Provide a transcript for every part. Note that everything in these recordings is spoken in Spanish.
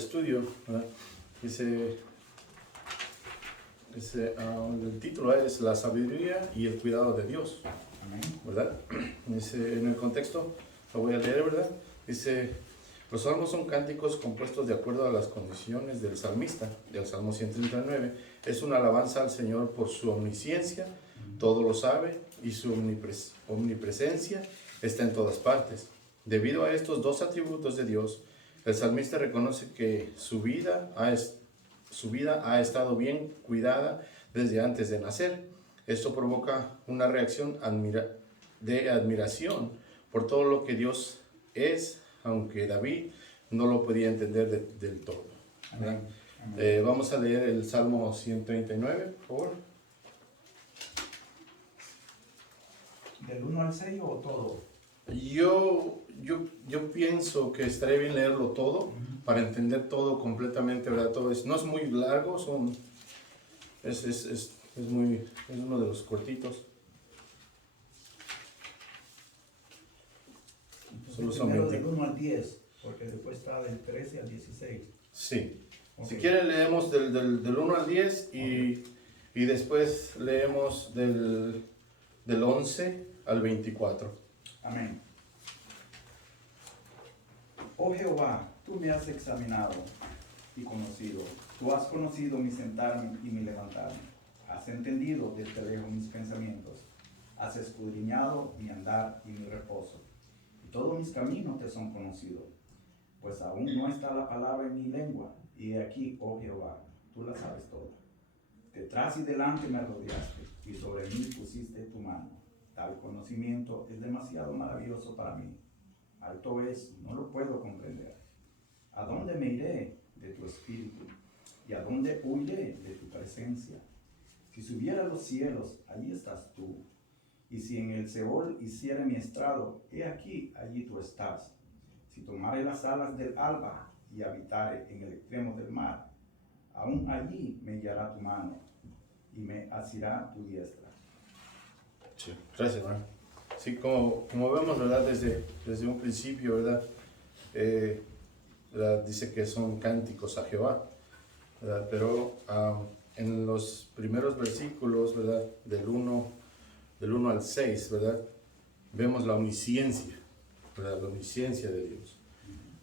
estudio, ¿verdad? El título es La sabiduría y el cuidado de Dios. Amén. ¿Verdad? En el contexto, lo voy a leer, ¿verdad? Dice, los salmos son cánticos compuestos de acuerdo a las condiciones del salmista. El Salmo 139 es una alabanza al Señor por su omnisciencia, todo lo sabe, y su omnipresencia está en todas partes. Debido a estos dos atributos de Dios, el salmista reconoce que su vida ha estado bien cuidada desde antes de nacer. Esto provoca una reacción de admiración por todo lo que Dios es, aunque David no lo podía entender del todo. Amén. Amén. Vamos a leer el Salmo 139, por favor. ¿Del 1 al 6 o todo? Yo pienso que estaría bien leerlo todo para entender todo completamente, ¿verdad? No es muy largo, es uno de los cortitos. Solo son Primero 20. del 1 al 10, porque después está del 13 al 16. Sí. Okay. Si quieren leemos del 1 al 10 y después leemos del 11 al 24. Amén. Oh Jehová, tú me has examinado y conocido. Tú has conocido mi sentarme y mi levantarme. Has entendido desde lejos mis pensamientos. Has escudriñado mi andar y mi reposo. Y todos mis caminos te son conocidos. Pues aún no está la palabra en mi lengua. Y de aquí, oh Jehová, tú la sabes toda. Detrás y delante me rodeaste y sobre mí pusiste tu mano. Tal conocimiento es demasiado maravilloso para mí. Alto es, no lo puedo comprender. ¿A dónde me iré de tu espíritu? ¿Y a dónde huiré de tu presencia? Si subiera a los cielos, allí estás tú. Y si en el Seol hiciera mi estrado, he aquí, allí tú estás. Si tomare las alas del alba y habitare en el extremo del mar, aún allí me guiará tu mano y me asirá tu diestra. Sí, gracias, hermano. Sí, como vemos, ¿verdad? Desde un principio, ¿verdad? ¿Verdad? Dice que son cánticos a Jehová, ¿verdad? Pero en los primeros versículos, ¿verdad? Del 1 al 6, ¿verdad? Vemos la omnisciencia, ¿verdad? La omnisciencia de Dios.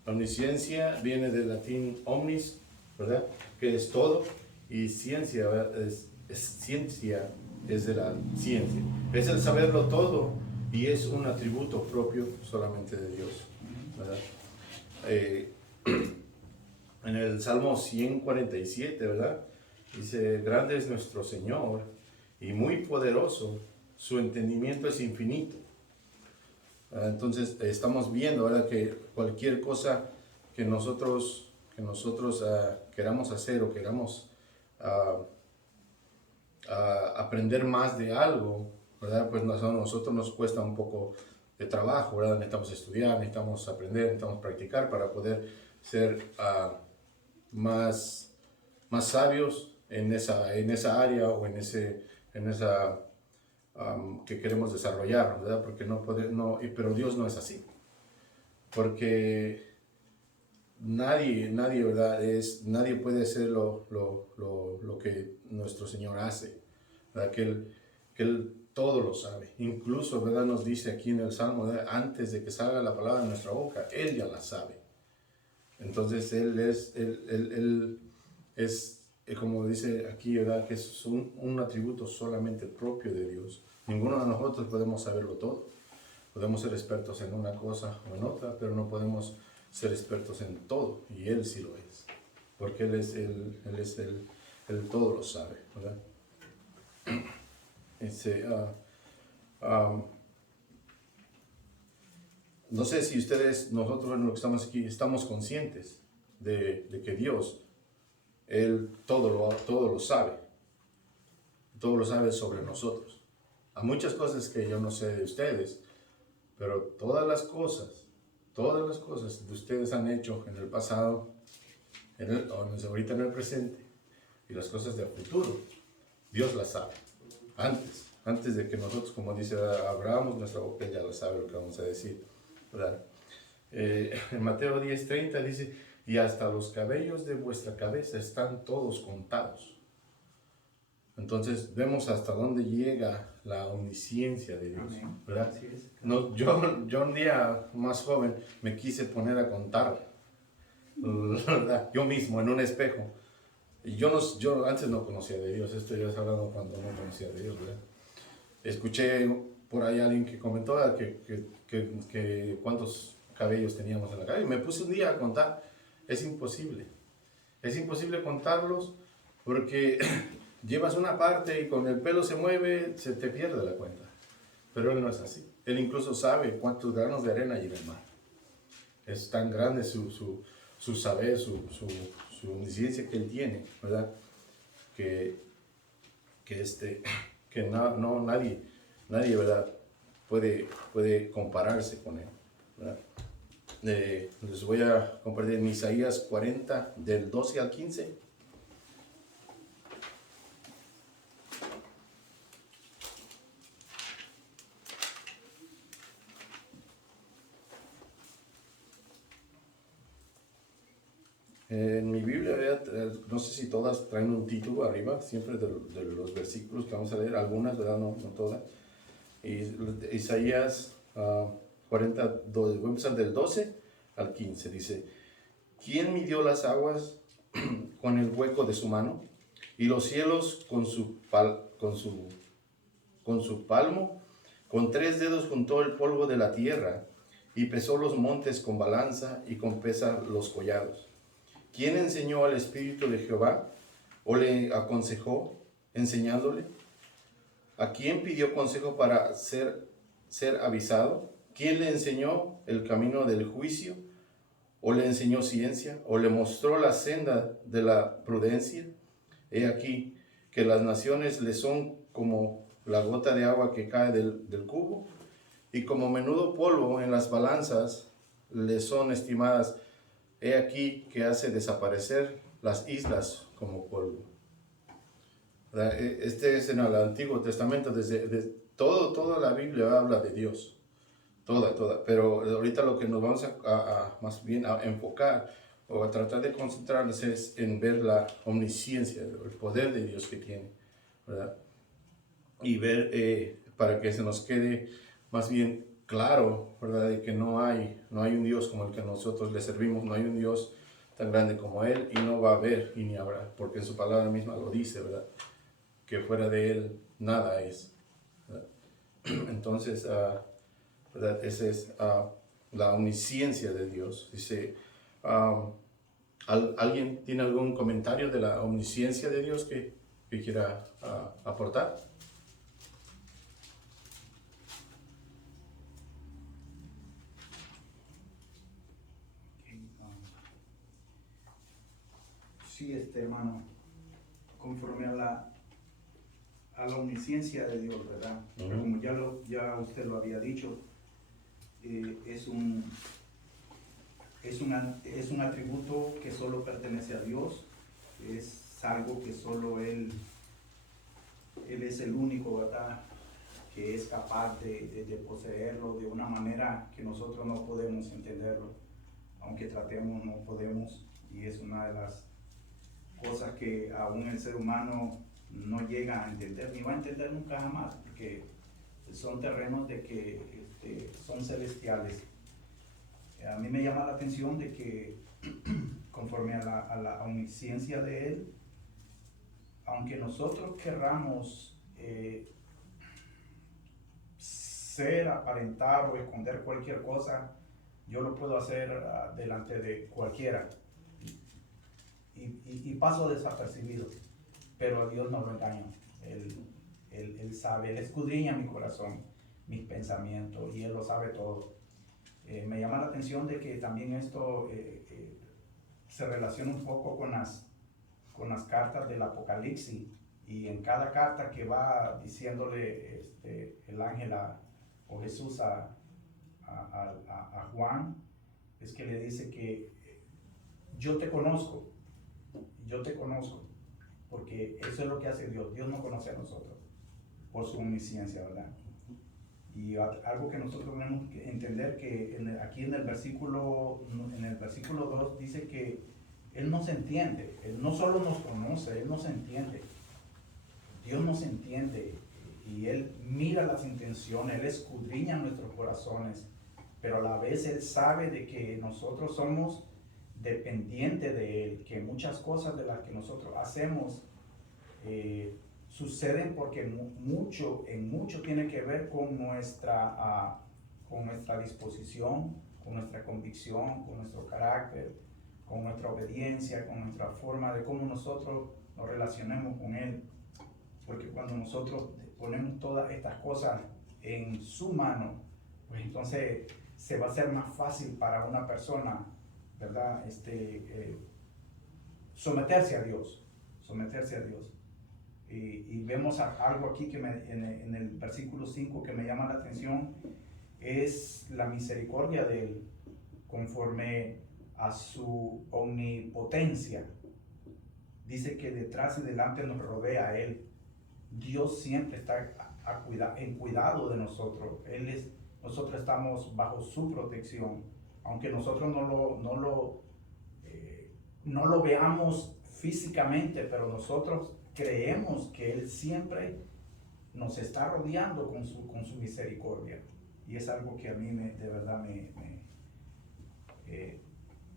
La omnisciencia viene del latín omnis, ¿verdad? Que es todo, y ciencia, ¿verdad? Ciencia es de la ciencia. Es el saberlo todo y es un atributo propio solamente de Dios, ¿verdad? En el Salmo 147, ¿verdad? Dice, grande es nuestro Señor y muy poderoso, su entendimiento es infinito. Entonces estamos viendo, ¿verdad? Que cualquier cosa que nosotros queramos hacer o queramos aprender más de algo, ¿verdad? Pues a nosotros nos cuesta un poco de trabajo, ¿verdad? Necesitamos estudiar, necesitamos aprender, necesitamos practicar para poder ser más sabios en esa área o en esa que queremos desarrollar, ¿verdad? Porque pero Dios no es así, porque nadie, ¿verdad? Nadie puede hacer lo que nuestro Señor hace, ¿verdad? Que Él todo lo sabe. Incluso, ¿verdad? Nos dice aquí en el Salmo, ¿verdad? Antes de que salga la palabra de nuestra boca, Él ya la sabe. Entonces, Él es como dice aquí, ¿verdad? Que es un atributo solamente propio de Dios. Ninguno de nosotros podemos saberlo todo. Podemos ser expertos en una cosa o en otra, pero no podemos ser expertos en todo, y Él sí lo es, porque Él todo lo sabe, ¿verdad? No sé si nosotros en lo que estamos aquí, estamos conscientes de que Dios, Él todo lo sabe sobre nosotros. Hay muchas cosas que yo no sé de ustedes, pero todas las cosas que ustedes han hecho en el pasado, ahorita en el presente, y las cosas del futuro, Dios las sabe. Antes de que nosotros, como dice, abramos nuestra boca, ya lo sabe lo que vamos a decir, ¿verdad? En Mateo 10:30 dice, y hasta los cabellos de vuestra cabeza están todos contados. Entonces vemos hasta dónde llega la omnisciencia de Dios, ¿verdad? No, yo un día más joven me quise poner a contar, ¿verdad? Yo mismo en un espejo. Y yo antes no conocía de Dios, esto ya es hablando cuando no conocía de Dios, ¿verdad? Escuché por ahí a alguien que comentó que cuántos cabellos teníamos en la cabeza y me puse un día a contar. Es imposible contarlos porque llevas una parte y con el pelo se mueve, se te pierde la cuenta. Pero Él no es así. Él incluso sabe cuántos granos de arena hay en el mar. Es tan grande su saber, su omnisciencia que Él tiene, ¿verdad? Que nadie, ¿verdad? Puede compararse con Él, ¿verdad? Les voy a compartir en Isaías 40, del 12 al 15. En mi Biblia, no sé si todas traen un título arriba, siempre de los versículos que vamos a leer, algunas, ¿verdad? No todas. Y Isaías 40, voy a empezar del 12 al 15, dice: ¿Quién midió las aguas con el hueco de su mano, y los cielos con su palmo? Con 3 dedos juntó el polvo de la tierra, y pesó los montes con balanza, y con pesa los collados. ¿Quién enseñó al Espíritu de Jehová, o le aconsejó enseñándole? ¿A quién pidió consejo para ser avisado? ¿Quién le enseñó el camino del juicio? ¿O le enseñó ciencia? ¿O le mostró la senda de la prudencia? He aquí que las naciones le son como la gota de agua que cae del cubo, y como menudo polvo en las balanzas le son estimadas. He aquí que hace desaparecer las islas como polvo. Este es en el Antiguo Testamento, toda la Biblia habla de Dios, toda. Pero ahorita lo que nos vamos más bien a enfocar o a tratar de concentrarnos es en ver la omnisciencia, el poder de Dios que tiene, ¿verdad? Y ver para que se nos quede más bien claro, ¿verdad? De que no hay un Dios como el que nosotros le servimos, no hay un Dios tan grande como Él, y no va a haber y ni habrá, porque en su palabra misma lo dice, ¿verdad? Que fuera de Él nada es, ¿verdad? Entonces, ¿verdad? Esa es la omnisciencia de Dios. Dice, ¿alguien tiene algún comentario de la omnisciencia de Dios que quiera aportar? Sí, hermano, conforme a la omnisciencia de Dios, ¿verdad? Uh-huh. Como ya usted lo había dicho, es un atributo que solo pertenece a Dios, es algo que solo Él es el único, ¿verdad?, que es capaz de poseerlo de una manera que nosotros no podemos entenderlo, aunque tratemos no podemos, y es una de las cosas que aún el ser humano no llega a entender, ni va a entender nunca jamás, porque son terrenos de que son celestiales. A mí me llama la atención de que conforme a la omnisciencia de Él, aunque nosotros querramos aparentar o esconder cualquier cosa, yo lo puedo hacer delante de cualquiera y paso desapercibido, pero a Dios no lo engaño. Él sabe, Él escudriña mi corazón, mis pensamientos, y Él lo sabe todo. Me llama la atención de que también esto se relaciona un poco con las cartas del Apocalipsis, y en cada carta que va diciéndole el ángel o Jesús a Juan, es que le dice que yo te conozco, porque eso es lo que hace Dios. Dios no conoce a nosotros por su omnisciencia, ¿verdad? Y algo que nosotros tenemos que entender que aquí en el versículo 2 dice que Él nos entiende. Él no solo nos conoce, Él nos entiende. Dios nos entiende y Él mira las intenciones, Él escudriña nuestros corazones, pero a la vez Él sabe de que nosotros somos dependientes de Él, que muchas cosas de las que nosotros hacemos suceden porque en mucho tiene que ver con nuestra disposición, con nuestra convicción, con nuestro carácter, con nuestra obediencia, con nuestra forma de cómo nosotros nos relacionemos con Él. Porque cuando nosotros ponemos todas estas cosas en su mano, pues entonces se va a hacer más fácil para una persona, ¿verdad? Someterse a Dios. Y vemos algo aquí que en el versículo 5 que me llama la atención, es la misericordia de Él conforme a su omnipotencia. Dice que detrás y delante nos rodea a Él. Dios siempre está en cuidado de nosotros. Nosotros estamos bajo su protección, aunque nosotros no lo veamos físicamente, pero nosotros creemos que Él siempre nos está rodeando con su misericordia. Y es algo que a mí de verdad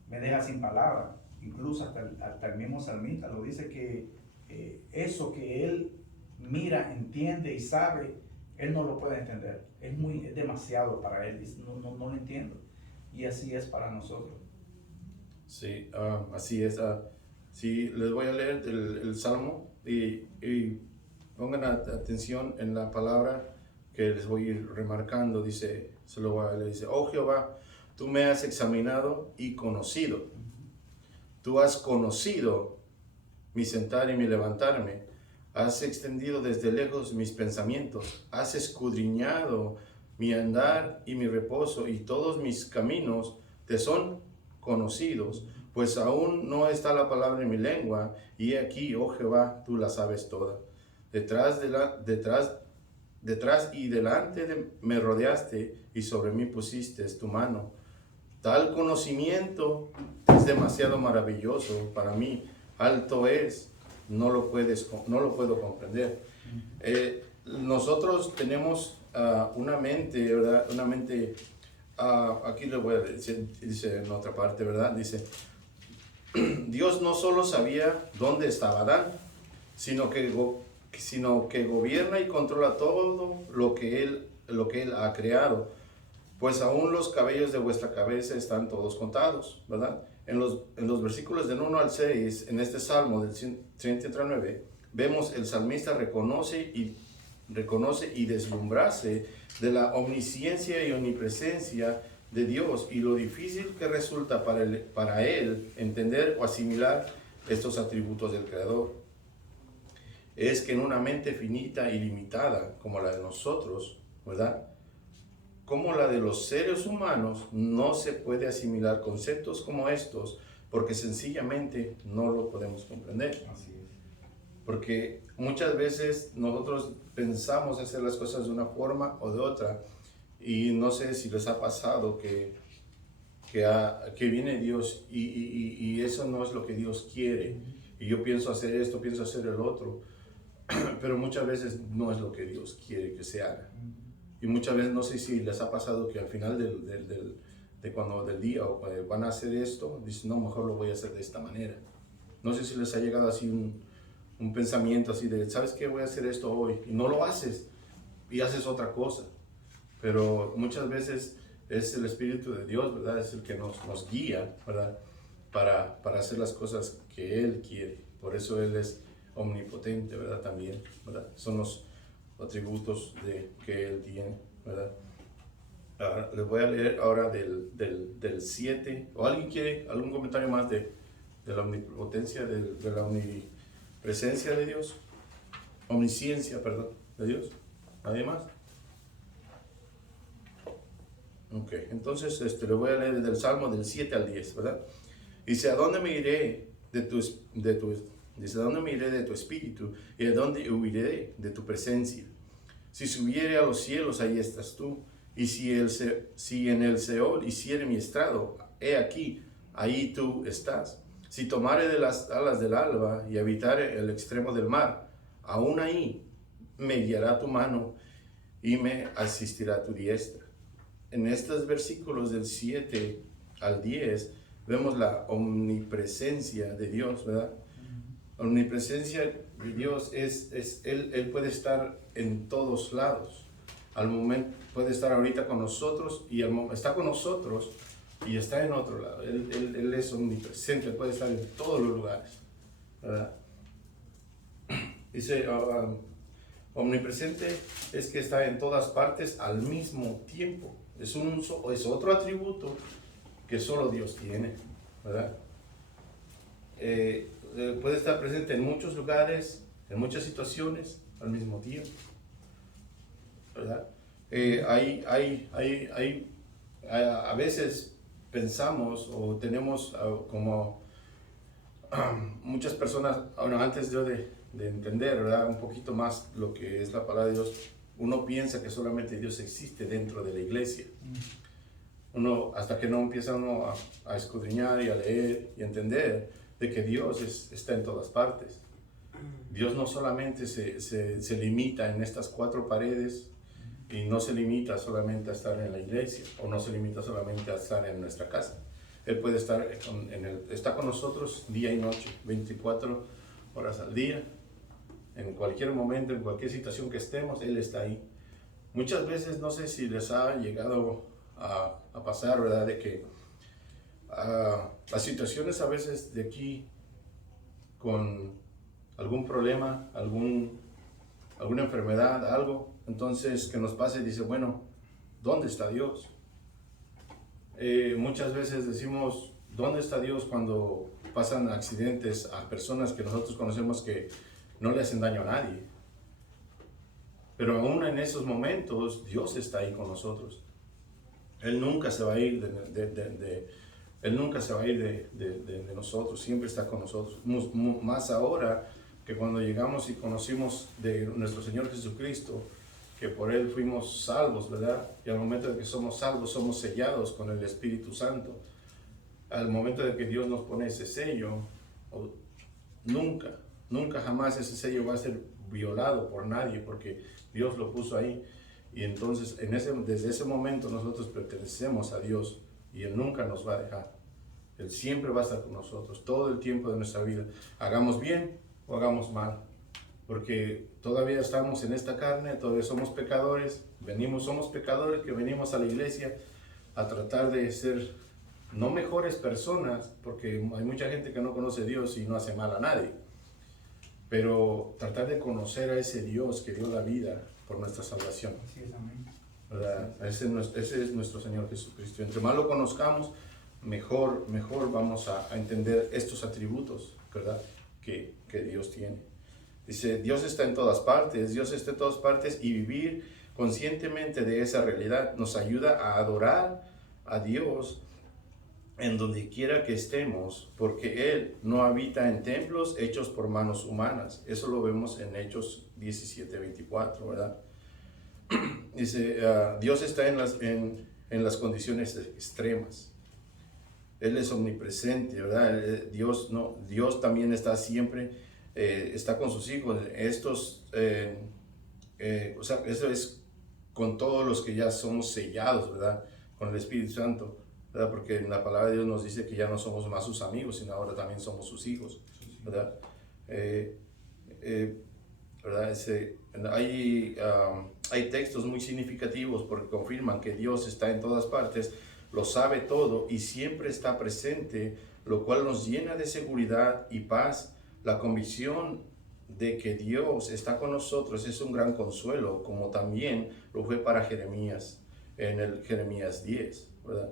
me deja sin palabras. Incluso hasta el mismo salmista lo dice que eso que Él mira, entiende y sabe, Él no lo puede entender. Es demasiado para Él. No lo entiendo. Y así es para nosotros. Sí, así es. Sí, les voy a leer el Salmo y pongan atención en la palabra que les voy a ir remarcando. Dice, se lo voy a leer, dice: oh Jehová, tú me has examinado y conocido. Tú has conocido mi sentar y mi levantarme. Has extendido desde lejos mis pensamientos. Has escudriñado mi andar y mi reposo, y todos mis caminos te son conocidos. Pues aún no está la palabra en mi lengua, y aquí, oh Jehová, tú la sabes toda. Detrás y delante me rodeaste, y sobre mí pusiste tu mano. Tal conocimiento es demasiado maravilloso para mí. Alto es, no lo puedo comprender. Nosotros tenemos una mente, ¿verdad? Una mente, aquí le voy a decir, dice en otra parte, ¿verdad? Dice: Dios no solo sabía dónde estaba Adán, sino que gobierna y controla todo lo que Él ha creado. Pues aún los cabellos de vuestra cabeza están todos contados, ¿verdad? En los versículos del 1 al 6, en este Salmo del 139, vemos el salmista reconoce y deslumbrarse de la omnisciencia y omnipresencia de Dios, y lo difícil que resulta para él entender o asimilar estos atributos del Creador. Es que en una mente finita y limitada como la de nosotros, ¿verdad?, como la de los seres humanos, no se puede asimilar conceptos como estos, porque sencillamente no lo podemos comprender. Así es. Porque muchas veces nosotros pensamos hacer las cosas de una forma o de otra, y no sé si les ha pasado que viene Dios y eso no es lo que Dios quiere, y yo pienso hacer esto, pienso hacer el otro, pero muchas veces no es lo que Dios quiere que se haga. Y muchas veces, no sé si les ha pasado que al final del día van a hacer esto, dicen: no, mejor lo voy a hacer de esta manera. No sé si les ha llegado así un pensamiento así de: ¿sabes qué? Voy a hacer esto hoy. Y no lo haces y haces otra cosa. Pero muchas veces es el Espíritu de Dios, ¿verdad? Es el que nos guía, ¿verdad? Para hacer las cosas que Él quiere. Por eso Él es omnipotente, ¿verdad? También, ¿verdad? Son los atributos que Él tiene, ¿verdad? Les voy a leer ahora del 7. ¿O alguien quiere algún comentario más de la omnipotencia, de la omnipresencia de Dios? Omnisciencia, perdón, de Dios. ¿Nadie más? Ok, entonces le voy a leer del Salmo del 7 al 10, ¿verdad? Dice: ¿a dónde me iré dice, ¿a dónde me iré de tu espíritu? ¿Y a dónde huiré de tu presencia? Si subiere a los cielos, ahí estás tú. Y si en el Seol hiciere mi estrado, he aquí, ahí tú estás. Si tomare de las alas del alba y habitare el extremo del mar, aún ahí me guiará tu mano y me asistirá tu diestra. En estos versículos del 7 al 10 vemos la omnipresencia de Dios, ¿verdad? La omnipresencia de Dios Él puede estar en todos lados. Al momento puede estar ahorita con nosotros y está con nosotros y está en otro lado. Él es omnipresente, puede estar en todos los lugares, ¿verdad? Dice, omnipresente es que está en todas partes al mismo tiempo. Es otro atributo que solo Dios tiene, ¿verdad? Puede estar presente en muchos lugares, en muchas situaciones al mismo tiempo, ¿verdad? A veces pensamos o tenemos como muchas personas, antes de entender, ¿verdad?, un poquito más lo que es la palabra de Dios, uno piensa que solamente Dios existe dentro de la iglesia. Hasta que no empieza uno a escudriñar y a leer y a entender de que Dios está en todas partes. Dios no solamente se limita en estas cuatro paredes y no se limita solamente a estar en la iglesia o no se limita solamente a estar en nuestra casa. Él puede estar está con nosotros día y noche, 24 horas al día, en cualquier momento, en cualquier situación que estemos, Él está ahí. Muchas veces, no sé si les ha llegado a pasar, ¿verdad?, de que las situaciones a veces de aquí con algún problema, alguna enfermedad, algo, entonces que nos pase y dice, bueno, ¿dónde está Dios? Muchas veces decimos, ¿dónde está Dios cuando pasan accidentes a personas que nosotros conocemos que no le hacen daño a nadie? Pero aún en esos momentos, Dios está ahí con nosotros. Él nunca se va a ir Él nunca se va a ir de nosotros, siempre está con nosotros. Más ahora que cuando llegamos y conocimos de nuestro Señor Jesucristo, que por Él fuimos salvos, ¿verdad? Y al momento de que somos salvos, somos sellados con el Espíritu Santo. Al momento de que Dios nos pone ese sello, nunca jamás ese sello va a ser violado por nadie, porque Dios lo puso ahí. Y entonces desde ese momento nosotros pertenecemos a Dios y Él nunca nos va a dejar. Él siempre va a estar con nosotros todo el tiempo de nuestra vida, hagamos bien o hagamos mal, porque todavía estamos en esta carne, todavía somos pecadores, somos pecadores que venimos a la iglesia a tratar de ser no mejores personas, porque hay mucha gente que no conoce a Dios y no hace mal a nadie, pero tratar de conocer a ese Dios que dio la vida por nuestra salvación. Así es, amén. ¿Verdad? Ese es nuestro Señor Jesucristo. Entre más lo conozcamos, mejor vamos a entender estos atributos, ¿verdad?, que Dios tiene. Dice, Dios está en todas partes, y vivir conscientemente de esa realidad nos ayuda a adorar a Dios en donde quiera que estemos, porque Él no habita en templos hechos por manos humanas. Eso lo vemos en Hechos 17:24, ¿verdad? Dice, Dios está en las condiciones extremas. Él es omnipresente, ¿verdad? Dios también está siempre, está con sus hijos. O sea, eso es con todos los que ya somos sellados, ¿verdad?, con el Espíritu Santo, ¿verdad? Porque en la palabra de Dios nos dice que ya no somos más sus amigos, sino ahora también somos sus hijos, ¿verdad? ¿Verdad? Hay textos muy significativos porque confirman que Dios está en todas partes, lo sabe todo y siempre está presente, lo cual nos llena de seguridad y paz. La convicción de que Dios está con nosotros es un gran consuelo, como también lo fue para Jeremías, en el Jeremías 10, ¿verdad?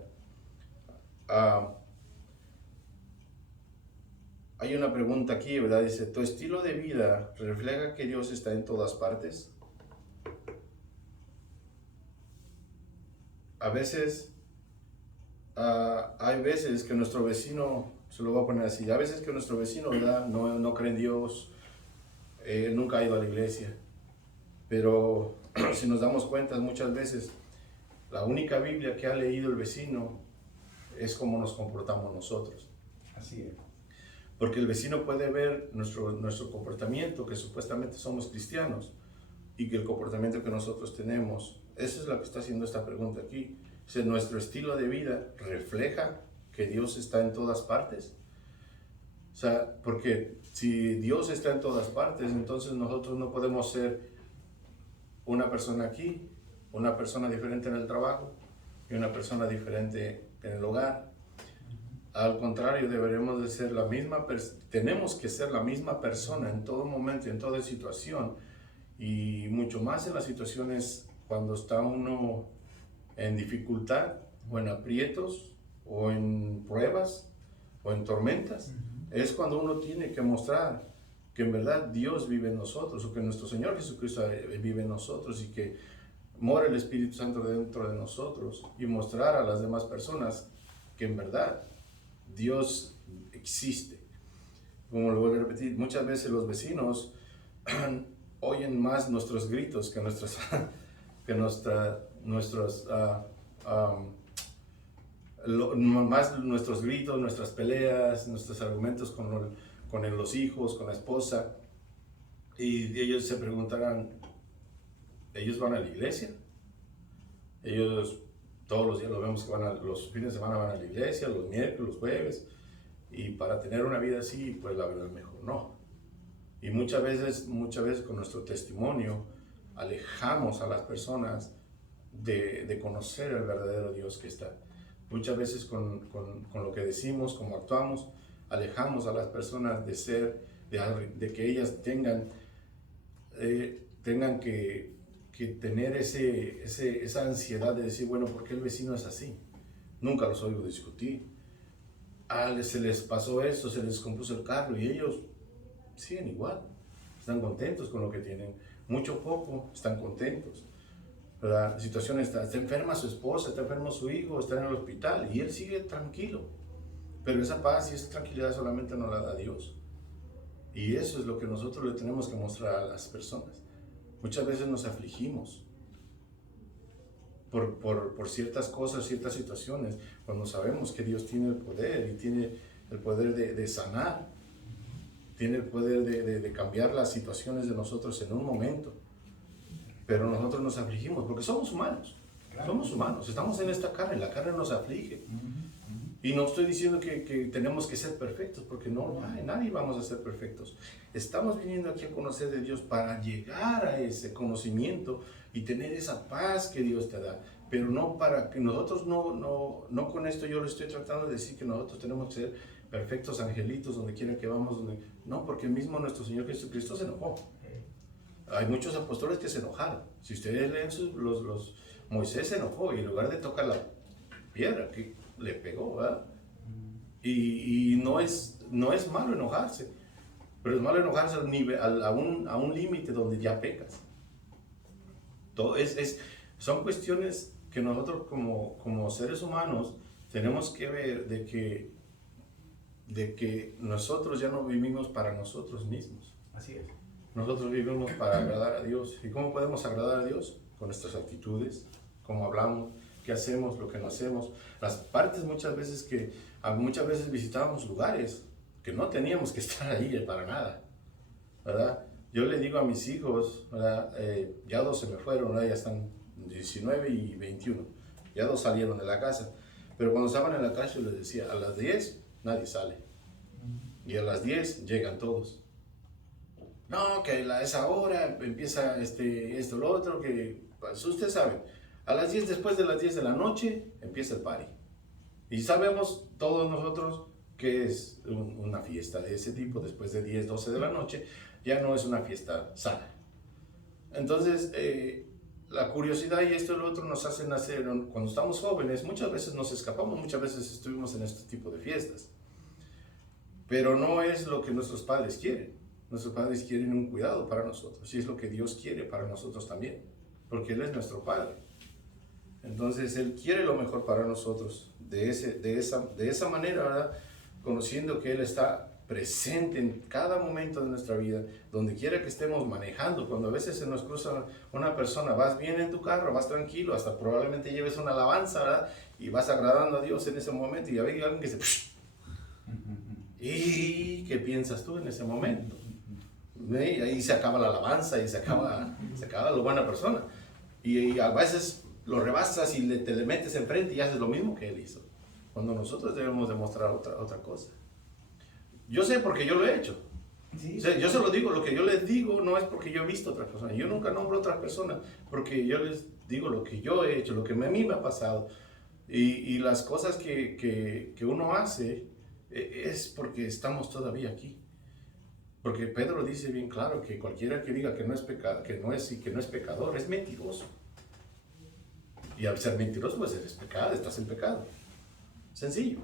Hay una pregunta aquí, ¿verdad? Dice, ¿tu estilo de vida refleja que Dios está en todas partes? A veces, hay veces que nuestro vecino, se lo voy a poner así, a veces que nuestro vecino, ¿verdad?, no cree en Dios, nunca ha ido a la iglesia, pero si nos damos cuenta, muchas veces la única Biblia que ha leído el vecino es cómo nos comportamos nosotros. Así es. Porque el vecino puede ver nuestro comportamiento, que supuestamente somos cristianos, y que el comportamiento que nosotros tenemos, eso es lo que está haciendo esta pregunta aquí. Si nuestro estilo de vida refleja que Dios está en todas partes. O sea, porque si Dios está en todas partes, entonces nosotros no podemos ser una persona aquí, una persona diferente en el trabajo y una persona diferente en el hogar. Al contrario, deberemos de ser tenemos que ser la misma persona en todo momento, en toda situación, y mucho más en las situaciones cuando está uno en dificultad o en aprietos o en pruebas o en tormentas. Es cuando uno tiene que mostrar que en verdad Dios vive en nosotros, o que nuestro Señor Jesucristo vive en nosotros, y que mora el Espíritu Santo dentro de nosotros, y mostrar a las demás personas que en verdad Dios existe. Como lo voy a repetir, muchas veces los vecinos oyen más nuestros gritos que más nuestros gritos, nuestras peleas, nuestros argumentos con los hijos, con la esposa. Y ellos se preguntarán, ¿ellos van a la iglesia? Ellos todos los días los vemos que los fines de semana van a la iglesia, los miércoles, los jueves, y para tener una vida así, pues la verdad mejor no. Y muchas veces con nuestro testimonio alejamos a las personas de conocer el verdadero Dios que está. Muchas veces con lo que decimos, como actuamos, alejamos a las personas de que ellas tengan que tener esa ansiedad de decir, bueno, ¿por qué el vecino es así? Nunca los oigo discutir. Se les pasó esto, se les descompuso el carro, y ellos siguen igual. Están contentos con lo que tienen. Mucho o poco, están contentos. La situación está enferma su esposa, está enfermo su hijo, está en el hospital, y él sigue tranquilo. Pero esa paz y esa tranquilidad solamente nos la da Dios. Y eso es lo que nosotros le tenemos que mostrar a las personas. Muchas veces nos afligimos por ciertas cosas, ciertas situaciones, cuando sabemos que Dios tiene el poder, y tiene el poder de sanar, tiene el poder de cambiar las situaciones de nosotros en un momento. Pero nosotros nos afligimos porque somos humanos. Claro. Somos humanos, estamos en esta carne, la carne nos aflige. Y no estoy diciendo que tenemos que ser perfectos, porque nadie vamos a ser perfectos. Estamos viniendo aquí a conocer de Dios para llegar a ese conocimiento y tener esa paz que Dios te da. Pero no para que nosotros, no con esto yo le estoy tratando de decir que nosotros tenemos que ser perfectos angelitos donde quiera que vamos. No, porque mismo nuestro Señor Jesucristo se enojó. Hay muchos apóstoles que se enojaron. Si ustedes leen Moisés se enojó, y en lugar de tocar la piedra, que le pegó, ¿verdad? Y no es malo enojarse, pero es malo enojarse a un límite donde ya pecas. Son cuestiones que nosotros como seres humanos tenemos que ver, de que nosotros ya no vivimos para nosotros mismos. Así es. Nosotros vivimos para agradar a Dios. ¿Y cómo podemos agradar a Dios? Con nuestras actitudes, cómo hablamos, qué hacemos, lo que no hacemos. Las partes muchas veces visitábamos lugares que no teníamos que estar ahí para nada, ¿verdad? Yo le digo a mis hijos, ¿verdad? Ya 2 se me fueron, ¿verdad? Ya están 19 y 21. Ya 2 salieron de la casa. Pero cuando estaban en la casa yo les decía, a las 10 nadie sale. Y a las 10 llegan todos. No, que a esa hora empieza esto, lo otro, que pues, usted sabe, a las 10, después de las 10 de la noche, empieza el party. Y sabemos todos nosotros que es una fiesta de ese tipo, después de 10, 12 de la noche, ya no es una fiesta sana. Entonces, la curiosidad y esto y lo otro nos hacen hacer, cuando estamos jóvenes, muchas veces nos escapamos, muchas veces estuvimos en este tipo de fiestas. Pero no es lo que nuestros padres quieren. Nuestros padres quieren un cuidado para nosotros, y es lo que Dios quiere para nosotros también, porque Él es nuestro Padre. Entonces, Él quiere lo mejor para nosotros, de esa manera, ¿verdad? Conociendo que Él está presente en cada momento de nuestra vida, donde quiera que estemos manejando. Cuando a veces se nos cruza una persona, vas bien en tu carro, vas tranquilo, hasta probablemente lleves una alabanza, ¿verdad? Y vas agradando a Dios en ese momento, y hay alguien que se... ¿Y qué piensas tú en ese momento? Y ahí se acaba la alabanza y se acaba la buena persona. Y a veces lo rebasas y te le metes enfrente y haces lo mismo que él hizo. Cuando nosotros debemos demostrar otra cosa. Yo sé porque yo lo he hecho. Sí. O sea, yo se lo digo, lo que yo les digo no es porque yo he visto a otras personas. Yo nunca nombro a otras personas porque yo les digo lo que yo he hecho, lo que a mí me ha pasado. Y las cosas que uno hace es porque estamos todavía aquí. Porque Pedro dice bien claro que cualquiera que diga que no es pecado, que no es pecador, es mentiroso. Y al ser mentiroso, pues eres pecado, estás en pecado. Sencillo.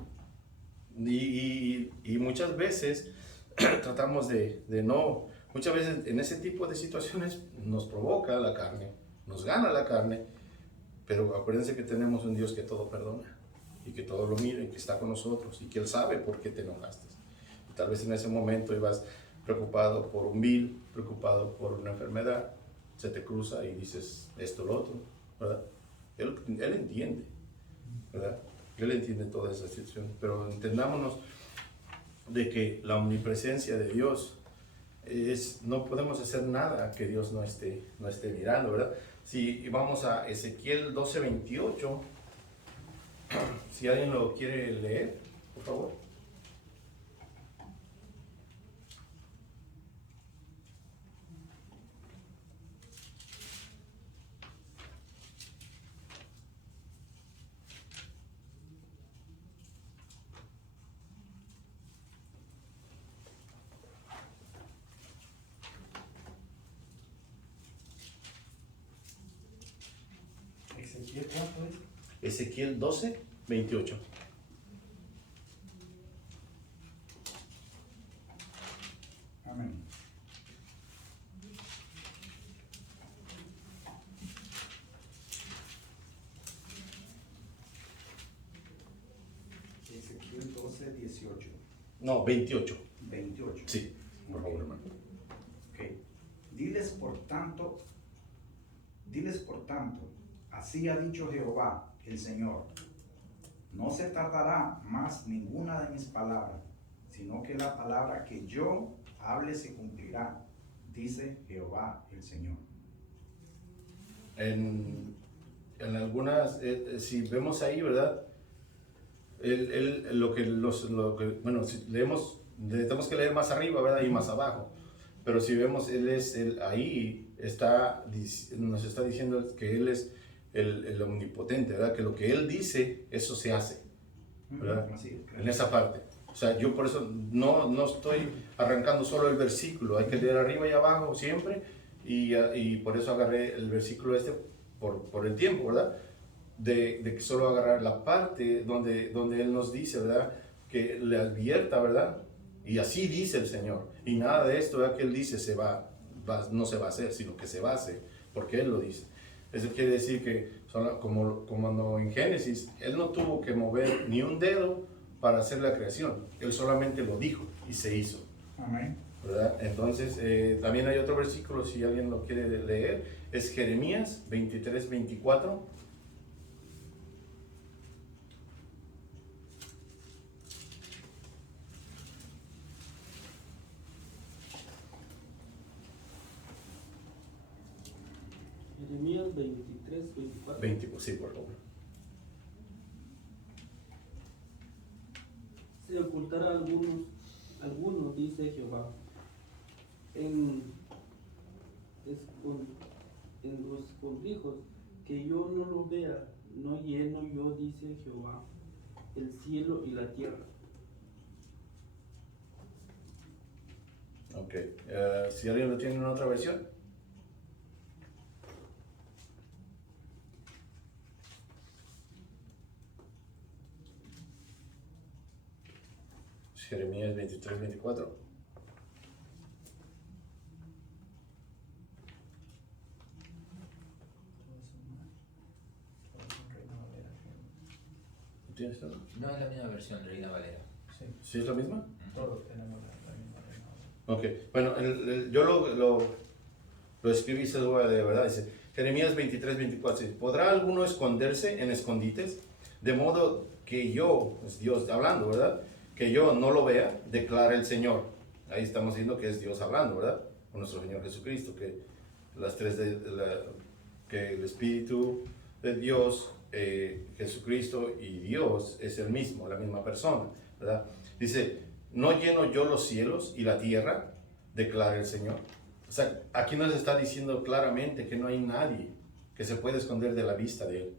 Y muchas veces tratamos de no, muchas veces en ese tipo de situaciones nos provoca la carne, nos gana la carne, pero acuérdense que tenemos un Dios que todo perdona y que todo lo mira y que está con nosotros y que Él sabe por qué te enojaste. Y tal vez en ese momento ibas preocupado por un bill, preocupado por una enfermedad, se te cruza y dices esto, lo otro, ¿verdad? Él entiende, ¿verdad? Él entiende toda esa situación, pero entendámonos de que la omnipresencia de Dios no podemos hacer nada que Dios no esté mirando, ¿verdad? Si vamos a Ezequiel 12:28, si alguien lo quiere leer, por favor. Ezequiel, ¿cuánto es? Ezequiel 12:28. Amén. Ezequiel 12:18. No, 28. 28. Sí, por favor, hermano. Ok. Diles por tanto, así ha dicho Jehová, el Señor, no se tardará más ninguna de mis palabras, sino que la palabra que yo hable se cumplirá, dice Jehová, el Señor. En algunas, si vemos ahí, ¿verdad? Bueno, si leemos, tenemos que leer más arriba, ¿verdad? Y más abajo. Pero si vemos, ahí nos está diciendo que Él es el omnipotente, ¿verdad? Que lo que Él dice, eso se hace, ¿verdad? Así es. En esa parte. O sea, yo por eso no estoy arrancando solo el versículo, hay que leer arriba y abajo siempre, y por eso agarré el versículo por el tiempo, ¿verdad? De que solo agarrar la parte donde Él nos dice, ¿verdad? Que le advierta, ¿verdad? Y así dice el Señor. Y nada de esto, ¿verdad? Que Él dice no se va a hacer, sino que se va a hacer, porque Él lo dice. Eso quiere decir que, como en Génesis, Él no tuvo que mover ni un dedo para hacer la creación. Él solamente lo dijo y se hizo. Amén. ¿Verdad? Entonces, también hay otro versículo, si alguien lo quiere leer, es Jeremías 23:24. Jeremías 23:24. 20, sí, por favor. Se ocultará algunos, dice Jehová, en los escondrijos, que yo no lo vea, no lleno yo, dice Jehová, el cielo y la tierra. Ok, si alguien lo tiene en otra versión. Jeremías 23:24. ¿Tienes todo? No es la misma versión, Reina Valera. Sí, ¿Sí es la misma? todos tenemos la Ok, bueno, yo lo escribí, se lo voy a leer, ¿verdad? Dice, Jeremías 23:24, dice, ¿podrá alguno esconderse en escondites? De modo que yo, es Dios hablando, ¿verdad? Que yo no lo vea, declara el Señor. Ahí estamos diciendo que es Dios hablando, ¿verdad? Con nuestro Señor Jesucristo, que las tres que el Espíritu de Dios, Jesucristo y Dios es el mismo, la misma persona, ¿verdad? Dice, ¿no lleno yo los cielos y la tierra? Declara el Señor. O sea, aquí nos está diciendo claramente que no hay nadie que se puede esconder de la vista de Él.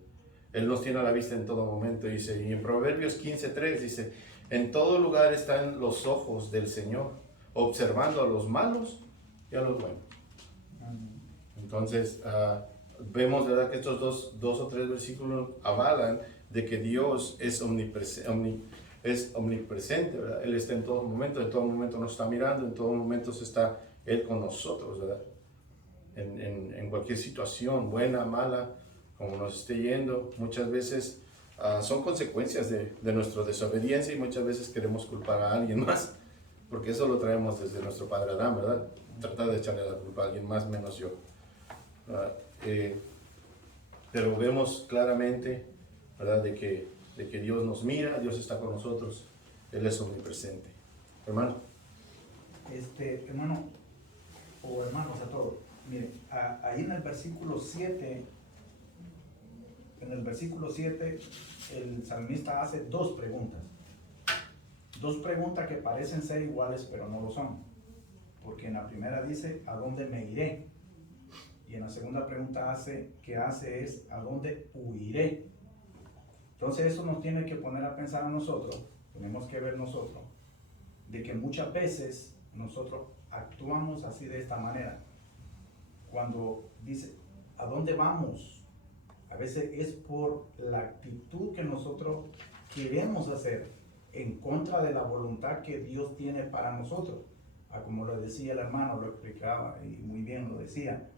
Él nos tiene a la vista en todo momento, dice, y en Proverbios 15:3 dice, en todo lugar están los ojos del Señor, observando a los malos y a los buenos. Entonces, vemos, ¿verdad?, que estos dos o tres versículos avalan de que Dios es omnipresente, ¿verdad? Él está en todo momento nos está mirando, en todo momento está Él con nosotros, ¿verdad? En cualquier situación, buena, mala, como nos esté yendo, muchas veces son consecuencias de nuestra desobediencia y muchas veces queremos culpar a alguien más, porque eso lo traemos desde nuestro padre Adán, ¿verdad? Tratar de echarle la culpa a alguien más menos yo. Pero vemos claramente, ¿verdad?, de que Dios nos mira, Dios está con nosotros, Él es omnipresente. Hermano. Hermano, o hermanos a todos, miren, ahí en el versículo 7, el salmista hace dos preguntas que parecen ser iguales, pero no lo son, porque en la primera dice, ¿a dónde me iré? Y en la segunda pregunta que hace es, ¿a dónde huiré? Entonces eso nos tiene que poner a pensar a nosotros, tenemos que ver nosotros, de que muchas veces nosotros actuamos así de esta manera. Cuando dice, ¿a dónde vamos? A veces es por la actitud que nosotros queremos hacer en contra de la voluntad que Dios tiene para nosotros. Como lo decía el hermano, lo explicaba y muy bien lo decía.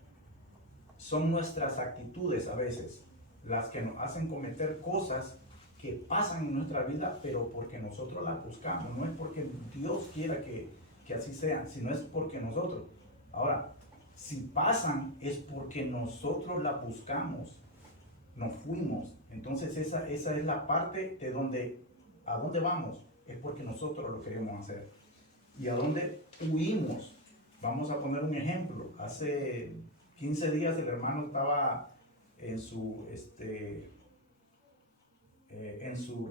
Son nuestras actitudes a veces las que nos hacen cometer cosas que pasan en nuestra vida, pero porque nosotros las buscamos. No es porque Dios quiera que así sea, sino es porque nosotros. Ahora, si pasan es porque nosotros las buscamos, nos fuimos. Entonces esa es la parte de donde, ¿a dónde vamos? Es porque nosotros lo queremos hacer. ¿Y a dónde huimos? Vamos a poner un ejemplo. Hace 15 días el hermano estaba en su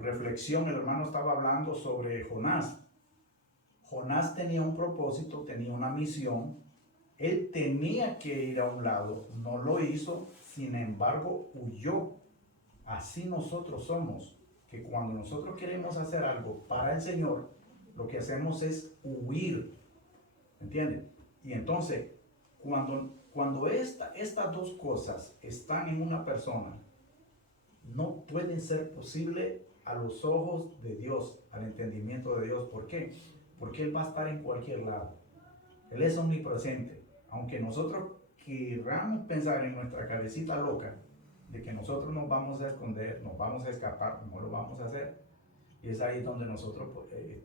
reflexión, el hermano estaba hablando sobre Jonás. Jonás tenía un propósito, tenía una misión, él tenía que ir a un lado, no lo hizo, sin embargo huyó. Así nosotros somos, que cuando nosotros queremos hacer algo para el Señor, lo que hacemos es huir, ¿entienden? Y entonces, cuando estas dos cosas están en una persona, no pueden ser posibles a los ojos de Dios, al entendimiento de Dios. ¿Por qué? Porque Él va a estar en cualquier lado. Él es omnipresente. Aunque nosotros queramos pensar en nuestra cabecita loca de que nosotros nos vamos a esconder, nos vamos a escapar, no lo vamos a hacer. Y es ahí donde nosotros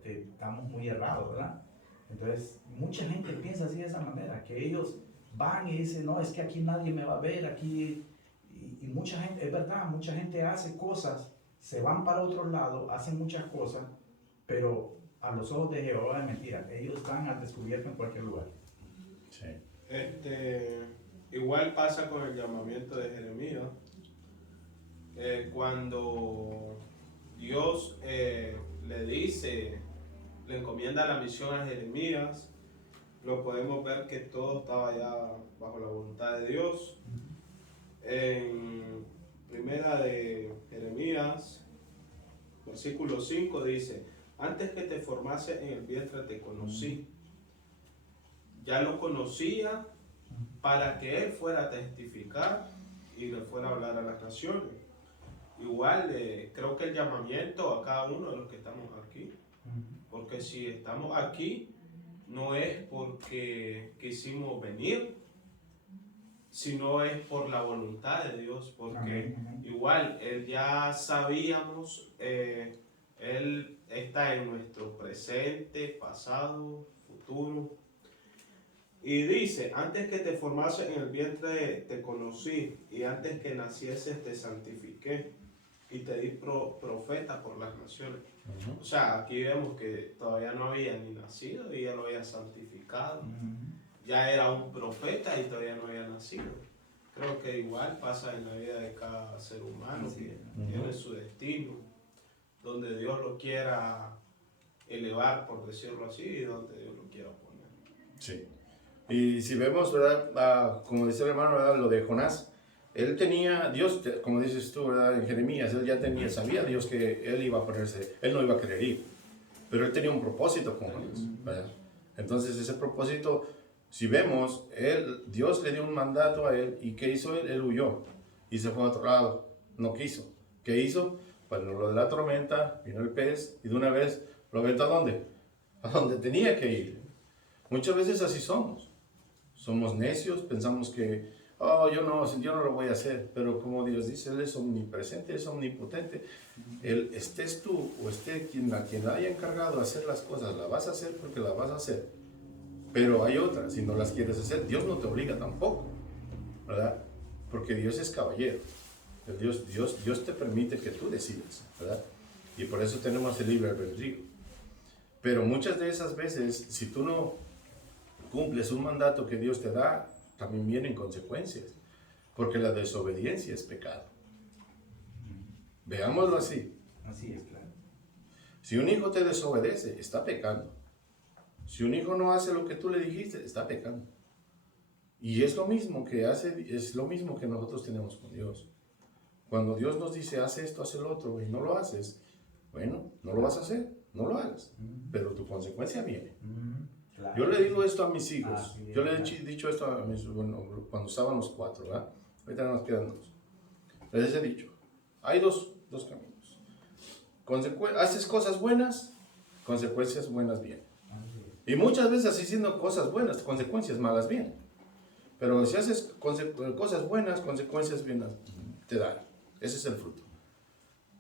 estamos muy errados, ¿verdad? Entonces, mucha gente piensa así de esa manera, que ellos van y dicen, no, es que aquí nadie me va a ver, aquí... Y mucha gente, es verdad, mucha gente hace cosas, se van para otro lado, hacen muchas cosas, pero a los ojos de Jehová es mentira. Ellos están al descubierto en cualquier lugar. Sí. Igual pasa con el llamamiento de Jeremías. Cuando Dios le encomienda la misión a Jeremías, lo podemos ver que todo estaba ya bajo la voluntad de Dios. En primera de Jeremías, versículo 5 dice, antes que te formase en el vientre te conocí. Ya lo conocía para que él fuera a testificar y le fuera a hablar a las naciones. Igual creo que el llamamiento a cada uno de los que estamos aquí, porque si estamos aquí no es porque quisimos venir, sino es por la voluntad de Dios, porque igual él ya sabíamos, él está en nuestro presente, pasado, futuro, Y dice, antes que te formase en el vientre te conocí, y antes que nacieses te santifiqué, y te di profeta por las naciones. O sea, aquí vemos que todavía no había ni nacido y ya lo había santificado. Ya era un profeta y todavía no había nacido. Creo que igual pasa en la vida de cada ser humano, que tiene su destino, donde Dios lo quiera elevar, por decirlo así, y donde Dios lo quiera poner. Sí. Y si vemos, ¿verdad? Como dice el hermano, ¿verdad? Lo de Jonás, él tenía, Dios, como dices tú, ¿verdad? En Jeremías, él ya tenía, sabía Dios que él iba a ponerse, él no iba a querer ir, pero él tenía un propósito con Jonás, ¿verdad? Entonces ese propósito, si vemos, Dios le dio un mandato a él, y ¿qué hizo él? Él huyó y se fue a otro lado, no quiso. ¿Qué hizo? Bueno, lo de la tormenta, vino el pez y de una vez lo aventó ¿a dónde? A donde tenía que ir. Muchas veces así somos. Somos necios, pensamos que, oh, yo no lo voy a hacer. Pero como Dios dice, Él es omnipresente, es omnipotente. Él, estés tú o esté quien haya encargado de hacer las cosas, la vas a hacer porque la vas a hacer. Pero hay otras, si no las quieres hacer, Dios no te obliga tampoco, ¿verdad? Porque Dios es caballero. Dios te permite que tú decidas, ¿verdad? Y por eso tenemos el libre albedrío. Pero muchas de esas veces, si tú no cumples un mandato que Dios te da, también vienen consecuencias, porque la desobediencia es pecado. Veámoslo así. Así es, claro. Si un hijo te desobedece, está pecando. Si un hijo no hace lo que tú le dijiste, está pecando. Y es lo mismo que nosotros tenemos con Dios. Cuando Dios nos dice, haz esto, haz el otro, y no lo haces, bueno, no lo vas a hacer, no lo hagas, pero tu consecuencia viene. Claro. Yo le digo esto a mis hijos, Así es, yo le he claro. dicho esto a mis, bueno, cuando estábamos 4, ¿verdad? Ahorita nos quedan 2. Les he dicho, hay dos caminos. Haces cosas buenas, consecuencias buenas vienen. Y muchas veces haciendo cosas buenas, consecuencias malas vienen. Pero si haces cosas buenas, consecuencias buenas te dan. Ese es el fruto.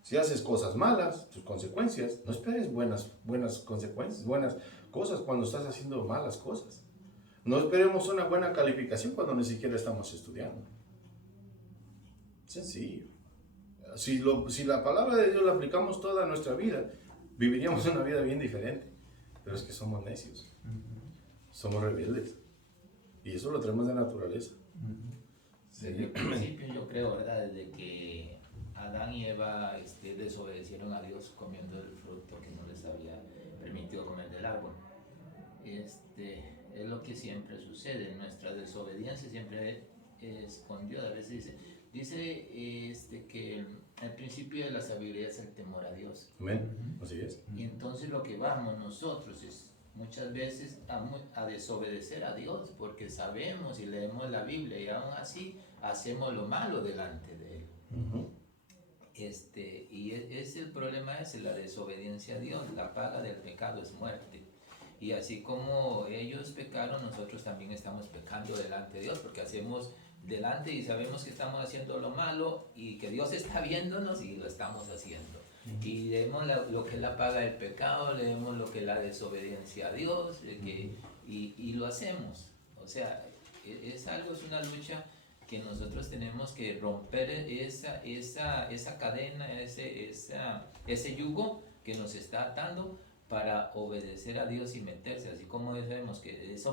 Si haces cosas malas, tus consecuencias, no esperes buenas consecuencias, buenas cosas cuando estás haciendo malas cosas. No esperemos una buena calificación cuando ni siquiera estamos estudiando. Sencillo. Si la palabra de Dios la aplicamos toda nuestra vida, viviríamos una vida bien diferente. Pero es que somos necios. Somos rebeldes. Y eso lo tenemos de naturaleza. Desde el principio yo creo, ¿verdad? Desde que Adán y Eva desobedecieron a Dios comiendo el fruto que no les había permitido comer del árbol. Es lo que siempre sucede. Nuestra desobediencia siempre es con Dios. A veces dice que el principio de la sabiduría es el temor a Dios. Amén. Así es. Y entonces lo que vamos nosotros es muchas veces a desobedecer a Dios, porque sabemos y leemos la Biblia y aún así hacemos lo malo delante de Él. Y el problema es la desobediencia a Dios. La paga del pecado es muerte. Y así como ellos pecaron, nosotros también estamos pecando delante de Dios, porque hacemos delante y sabemos que estamos haciendo lo malo y que Dios está viéndonos y lo estamos haciendo. Y leemos lo que es la paga del pecado, leemos lo que es la desobediencia a Dios, y lo hacemos. O sea, es una lucha que nosotros tenemos que romper esa cadena, ese yugo que nos está atando para obedecer a Dios y meterse. Así como sabemos que es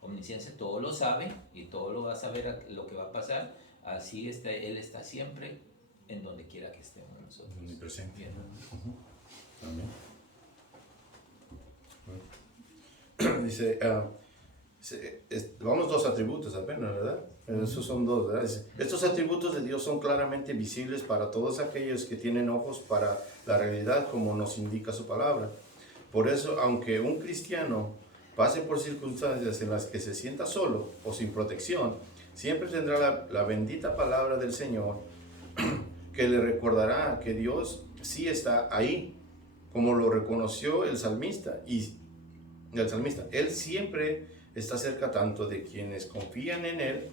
omnisciencia, todo lo sabe y todo lo va a saber lo que va a pasar, así Él está siempre en donde quiera que estemos nosotros. Omnipresente. Bien. Amén. Dice, vamos 2 atributos apenas, ¿verdad? Esos son 2, ¿verdad? Dice, estos atributos de Dios son claramente visibles para todos aquellos que tienen ojos para la realidad, como nos indica su palabra. Por eso, aunque un cristiano pase por circunstancias en las que se sienta solo o sin protección, siempre tendrá la bendita palabra del Señor que le recordará que Dios sí está ahí, como lo reconoció el salmista. Él siempre está cerca tanto de quienes confían en Él,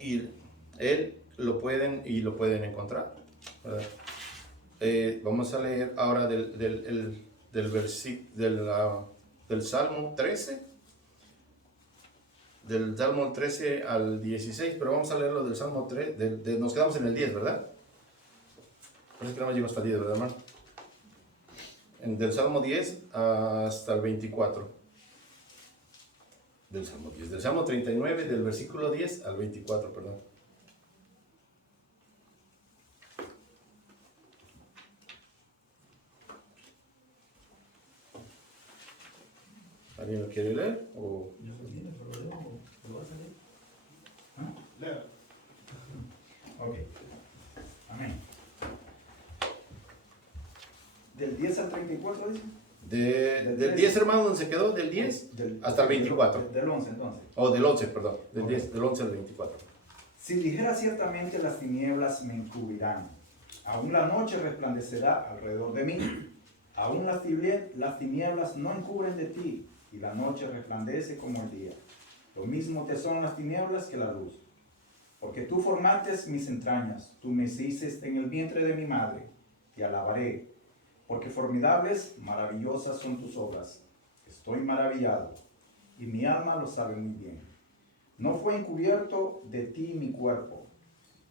y Él lo pueden encontrar, ¿verdad? Vamos a leer ahora del Salmo 13, del Salmo 13 al 16, pero vamos a leerlo del Salmo 3, nos quedamos en el 10, ¿verdad? Parece que no me llegó hasta el 10, ¿verdad, hermano? Del Salmo 10 hasta el 24. Del Salmo 10, del Salmo 39, del versículo 10 al 24, perdón. ¿Alguien lo quiere leer? O... Lea. Ok. Amén. Del 10 al 34, dice. Del 10, hermano, ¿dónde se quedó? Del 10 hasta el 24. Del 11, entonces. O del 11, perdón. Del Ok. 10, del 11 al 24. Si dijera ciertamente las tinieblas me encubrirán, aún la noche resplandecerá alrededor de mí, aún las tinieblas no encubren de ti, y la noche resplandece como el día. Lo mismo te son las tinieblas que la luz. Porque tú formaste mis entrañas, tú me hiciste en el vientre de mi madre, te alabaré, porque formidables, maravillosas son tus obras. Estoy maravillado, y mi alma lo sabe muy bien. No fue encubierto de ti mi cuerpo,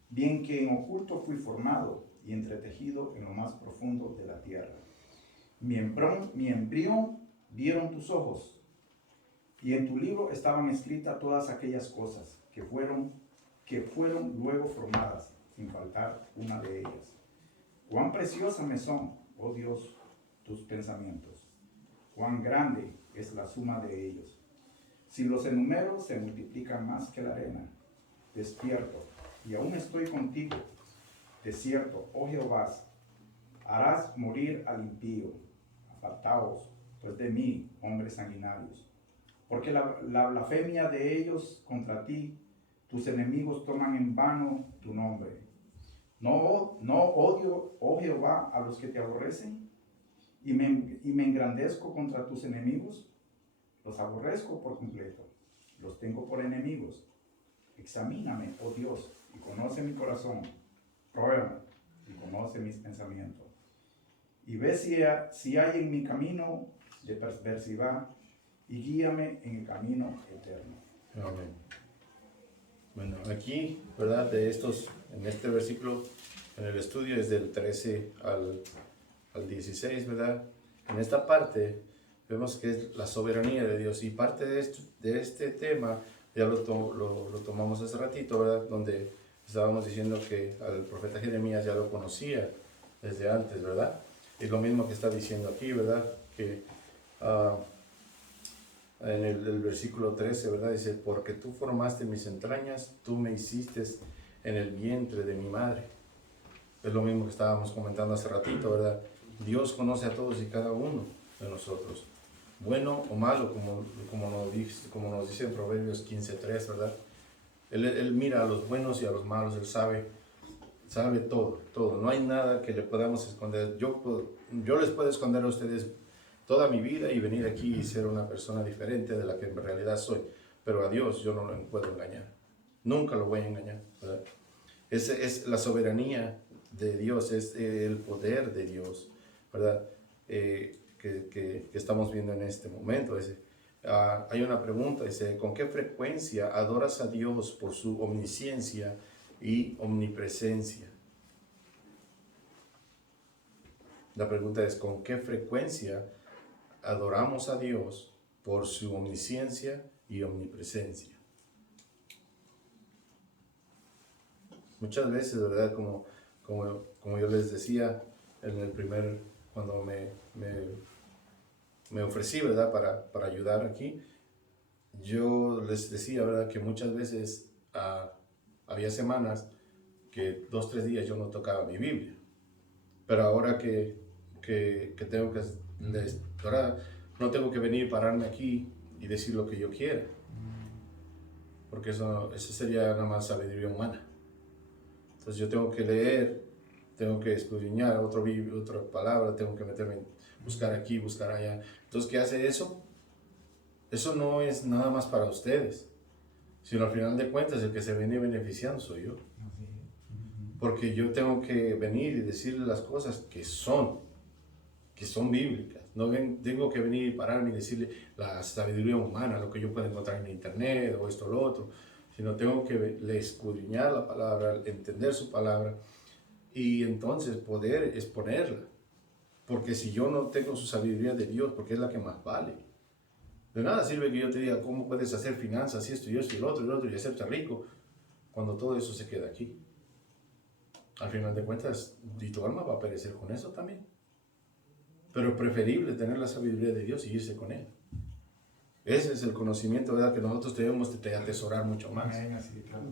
bien que en oculto fui formado y entretejido en lo más profundo de la tierra. Mi embrión vieron tus ojos, y en tu libro estaban escritas todas aquellas cosas que fueron luego formadas, sin faltar una de ellas. Cuán preciosa me son, oh Dios, tus pensamientos. Cuán grande es la suma de ellos. Si los enumero, se multiplican más que la arena. Despierto, y aún estoy contigo. Desierto, oh Jehová, harás morir al impío. Apartaos, pues de mí, hombres sanguinarios. Porque la blasfemia de ellos contra ti, tus enemigos toman en vano tu nombre. ¿No odio, oh Jehová, a los que te aborrecen? ¿Y me engrandezco contra tus enemigos? Los aborrezco por completo, los tengo por enemigos. Examíname, oh Dios, y conoce mi corazón. Pruébame y conoce mis pensamientos. Y ve si hay en mi camino de perversidad, y guíame en el camino eterno. Amén. Bueno, aquí, ¿verdad? En este versículo, en el estudio es del 13 al 16, ¿verdad? En esta parte vemos que es la soberanía de Dios, y parte de este tema ya lo tomamos hace ratito, ¿verdad? Donde estábamos diciendo que al profeta Jeremías ya lo conocía desde antes, ¿verdad? Y lo mismo que está diciendo aquí, ¿verdad? Que en el versículo 13, ¿verdad? Dice, porque tú formaste mis entrañas, tú me hiciste en el vientre de mi madre. Es lo mismo que estábamos comentando hace ratito, ¿verdad? Dios conoce a todos y cada uno de nosotros, bueno o malo, como nos dice en Proverbios 15:3, ¿verdad? Él mira a los buenos y a los malos, Él sabe todo. No hay nada que le podamos esconder. Yo les puedo esconder a ustedes toda mi vida y venir aquí y ser una persona diferente de la que en realidad soy, pero a Dios yo no lo puedo engañar, nunca lo voy a engañar, ¿verdad? Es la soberanía de Dios, es el poder de Dios, ¿verdad? Que estamos viendo en este momento. Hay una pregunta, dice, ¿con qué frecuencia adoras a Dios por su omnisciencia y omnipresencia? La pregunta es, ¿con qué frecuencia adoramos a Dios por su omnisciencia y omnipresencia? Muchas veces, ¿verdad? Como yo les decía en el cuando me ofrecí, ¿verdad? Para ayudar aquí, yo les decía, ¿verdad? Que muchas veces había semanas que 2 o 3 días yo no tocaba mi Biblia, pero ahora que tengo ahora no tengo que venir, pararme aquí y decir lo que yo quiera, porque eso sería nada más sabiduría humana. Entonces yo tengo que leer, tengo que escudriñar otra palabra, tengo que meterme, buscar aquí, buscar allá. Entonces, ¿qué hace eso? Eso no es nada más para ustedes, sino al final de cuentas el que se viene beneficiando soy yo. Porque yo tengo que venir y decirle las cosas que son bíblicas. No tengo que venir y pararme y decirle la sabiduría humana, lo que yo puedo encontrar en internet o esto o lo otro, sino tengo que escudriñar la palabra, entender su palabra y entonces poder exponerla. Porque si yo no tengo su sabiduría de Dios, porque es la que más vale. De nada sirve que yo te diga cómo puedes hacer finanzas y esto y esto y el otro y hacerte rico, cuando todo eso se queda aquí. Al final de cuentas, y tu alma va a perecer con eso también. Pero es preferible tener la sabiduría de Dios y irse con Él. Ese es el conocimiento, ¿verdad?, que nosotros debemos de atesorar mucho más. Así, claro.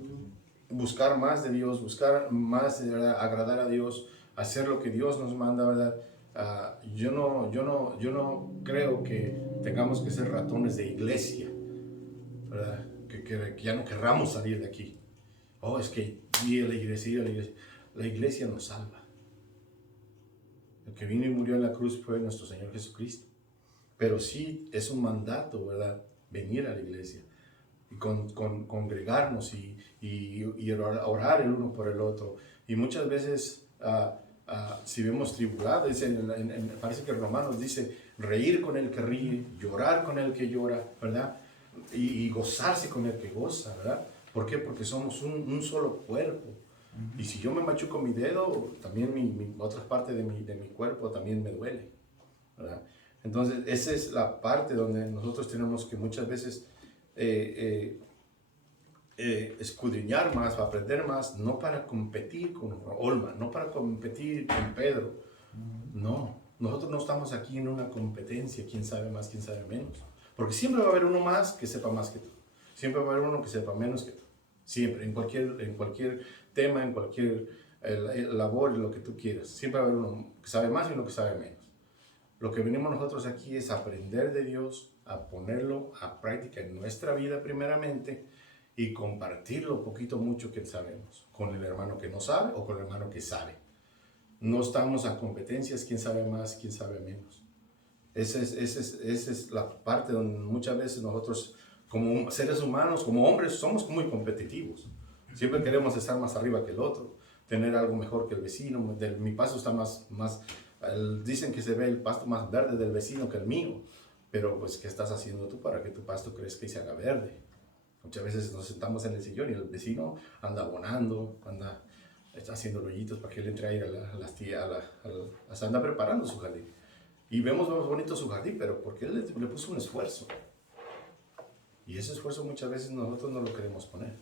Buscar más de Dios, buscar más, ¿verdad?, agradar a Dios, hacer lo que Dios nos manda, ¿verdad? Yo no creo que tengamos que ser ratones de iglesia, ¿verdad? Que ya no querramos salir de aquí. Oh, es que ir a la iglesia, La iglesia nos salva. El que vino y murió en la cruz fue nuestro Señor Jesucristo. Pero sí es un mandato, ¿verdad?, venir a la iglesia y congregarnos y orar el uno por el otro. Y muchas veces, si vemos tribulado, parece que Romanos dice, reír con el que ríe, llorar con el que llora, ¿verdad? Y gozarse con el que goza, ¿verdad? ¿Por qué? Porque somos un solo cuerpo. Y si yo me machuco mi dedo, también otra parte de mi cuerpo también me duele, ¿verdad? Entonces, esa es la parte donde nosotros tenemos que muchas veces escudriñar más, aprender más, no para competir con Olma, no para competir con Pedro. No, nosotros no estamos aquí en una competencia, quién sabe más, quién sabe menos. Porque siempre va a haber uno más que sepa más que tú. Siempre va a haber uno que sepa menos que tú. Siempre, en cualquier tema, en cualquier labor, lo que tú quieras. Siempre va a haber uno que sabe más y uno que sabe menos. Lo que venimos nosotros aquí es aprender de Dios, a ponerlo a práctica en nuestra vida primeramente y compartirlo poquito mucho que sabemos con el hermano que no sabe o con el hermano que sabe. No estamos a competencias, quién sabe más, quién sabe menos. Esa es la parte donde muchas veces nosotros como seres humanos, como hombres, somos muy competitivos. Siempre queremos estar más arriba que el otro, tener algo mejor que el vecino. Mi pasto está más dicen que se ve el pasto más verde del vecino que el mío, pero pues ¿qué estás haciendo tú para que tu pasto crezca y se haga verde? Muchas veces nos sentamos en el sillón y el vecino anda abonando, está haciendo rollitos para que él entre a ir a las tías, anda preparando su jardín. Y vemos bonito su jardín, pero porque él le puso un esfuerzo. Y ese esfuerzo muchas veces nosotros no lo queremos poner.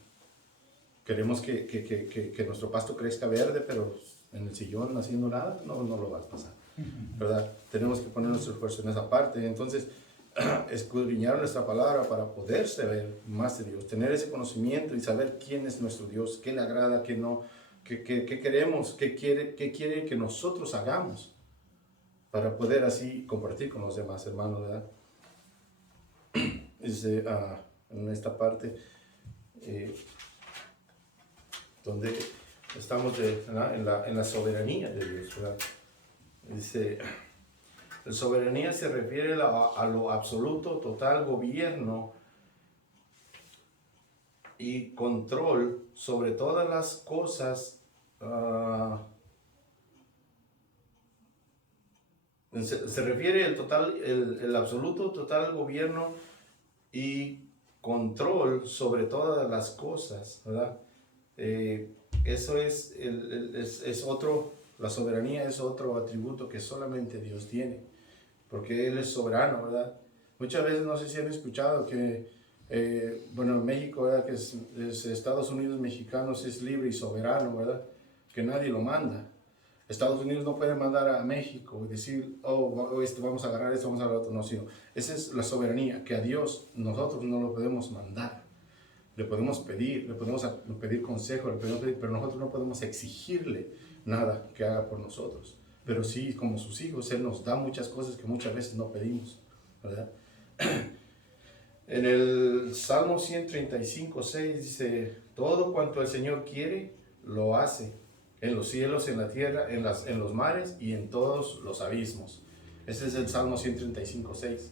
Queremos que nuestro pasto crezca verde, pero en el sillón haciendo nada, no lo vas a pasar, ¿verdad? Tenemos que poner nuestro esfuerzo en esa parte. Entonces, escudriñar nuestra palabra para poder saber más de Dios, tener ese conocimiento y saber quién es nuestro Dios, qué le agrada, qué no, qué queremos, qué quiere que nosotros hagamos para poder así compartir con los demás hermanos, ¿verdad? Dice en esta parte donde estamos en la soberanía de Dios, ¿verdad? Dice, la soberanía se refiere a lo absoluto, total gobierno y control sobre todas las cosas. Se refiere el absoluto, total gobierno y control sobre todas las cosas, ¿verdad? Eso es otro, la soberanía es otro atributo que solamente Dios tiene, porque Él es soberano, ¿verdad? Muchas veces, no sé si han escuchado que, en México, ¿verdad?, que Estados Unidos mexicanos es libre y soberano, ¿verdad?, que nadie lo manda. Estados Unidos no puede mandar a México y decir, vamos a agarrar esto, vamos a agarrar otro, no, sino esa es la soberanía, que a Dios nosotros no lo podemos mandar. Le podemos pedir consejo, pero nosotros no podemos exigirle nada que haga por nosotros. Pero sí, como sus hijos, Él nos da muchas cosas que muchas veces no pedimos, ¿verdad? En el Salmo 135:6 dice, todo cuanto el Señor quiere, lo hace, en los cielos, en la tierra, en los mares y en todos los abismos. Ese es el Salmo 135:6,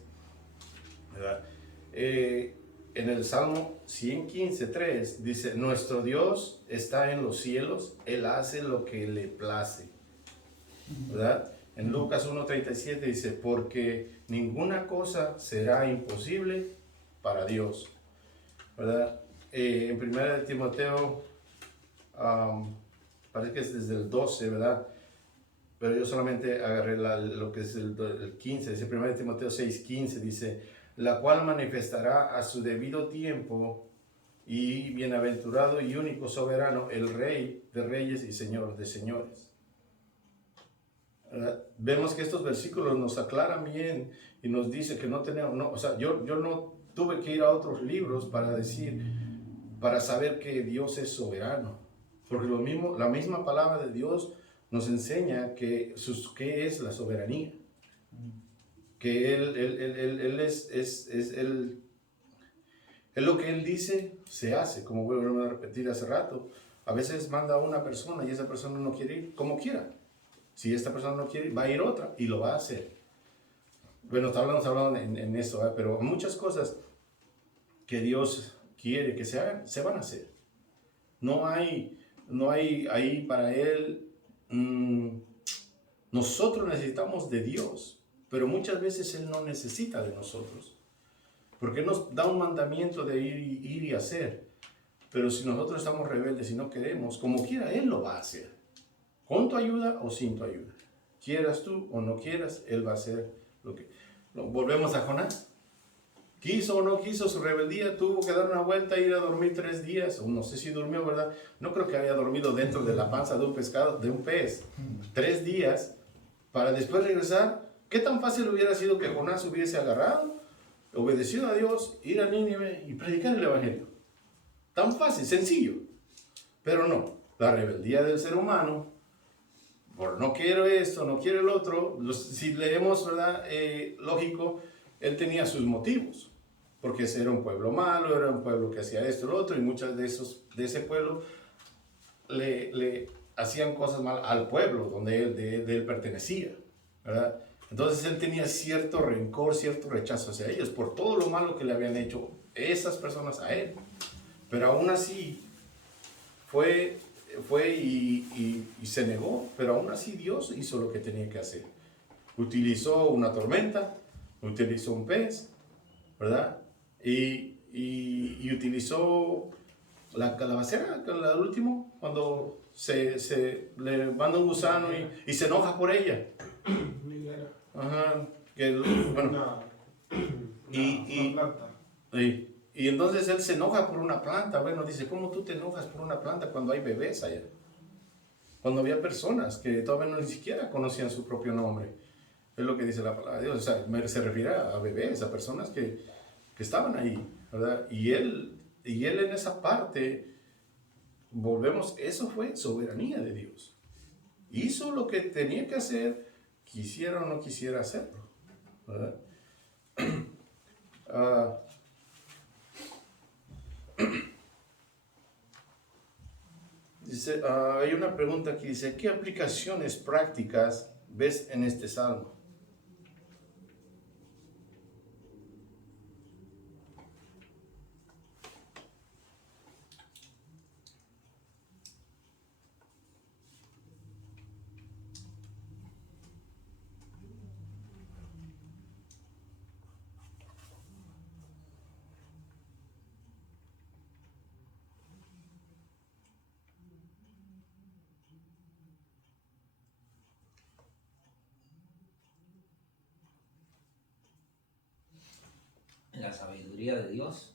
¿verdad? En el Salmo 115:3 dice, nuestro Dios está en los cielos, Él hace lo que le place, ¿verdad? En Lucas 1:37 dice, porque ninguna cosa será imposible para Dios, ¿verdad? En 1 Timoteo, parece que es desde el 12, ¿verdad? Pero yo solamente agarré lo que es el 15, dice 1 Timoteo 6:15, dice, la cual manifestará a su debido tiempo, y bienaventurado y único soberano, el Rey de reyes y Señor de señores. Vemos que estos versículos nos aclaran bien y nos dice que no tenemos, no, o sea, yo no tuve que ir a otros libros para decir, para saber que Dios es soberano, porque la misma palabra de Dios nos enseña qué es la soberanía, que Él es lo que Él dice, se hace, como voy a repetir hace rato. A veces manda a una persona y esa persona no quiere ir, como quiera. Si esta persona no quiere ir, va a ir otra y lo va a hacer. Bueno, estamos hablando en eso, ¿eh? Pero muchas cosas que Dios quiere que se hagan, se van a hacer. No hay ahí para Él. Nosotros necesitamos de Dios, pero muchas veces Él no necesita de nosotros. Porque nos da un mandamiento de ir y hacer. Pero si nosotros estamos rebeldes y no queremos, como quiera, Él lo va a hacer. Con tu ayuda o sin tu ayuda. Quieras tú o no quieras, Él va a hacer lo que... Volvemos a Jonás. Quiso o no quiso, su rebeldía, tuvo que dar una vuelta e ir a dormir 3 días. O no sé si durmió, ¿verdad? No creo que haya dormido dentro de la panza de un pescado, de un pez. 3 días para después regresar. ¿Qué tan fácil hubiera sido que Jonás hubiese agarrado, obedecido a Dios, ir a Nínive y predicar el Evangelio? Tan fácil, sencillo. Pero no, la rebeldía del ser humano, por no quiero esto, no quiero el otro, si leemos, ¿verdad? Lógico, él tenía sus motivos, porque era un pueblo malo, era un pueblo que hacía esto, lo otro, y muchas de ese pueblo le hacían cosas mal al pueblo donde él pertenecía, ¿verdad? Entonces él tenía cierto rencor, cierto rechazo hacia ellos por todo lo malo que le habían hecho esas personas a él. Pero aún así fue y se negó, pero aún así Dios hizo lo que tenía que hacer. Utilizó una tormenta, utilizó un pez, ¿verdad? Y utilizó la calabacera, al último, cuando se le manda un gusano y se enoja por ella. Ajá, bueno. Una planta. Y entonces él se enoja por una planta. Bueno, dice, ¿cómo tú te enojas por una planta cuando hay bebés allá? Cuando había personas que todavía ni siquiera conocían su propio nombre. Es lo que dice la palabra de Dios. O sea, se refiere a bebés, a personas que estaban ahí, ¿verdad? Y él en esa parte, volvemos, eso fue soberanía de Dios. Hizo lo que tenía que hacer, quisiera o no quisiera hacerlo, ¿verdad? Dice, hay una pregunta que dice, ¿qué aplicaciones prácticas ves en este salmo? La sabiduría de Dios,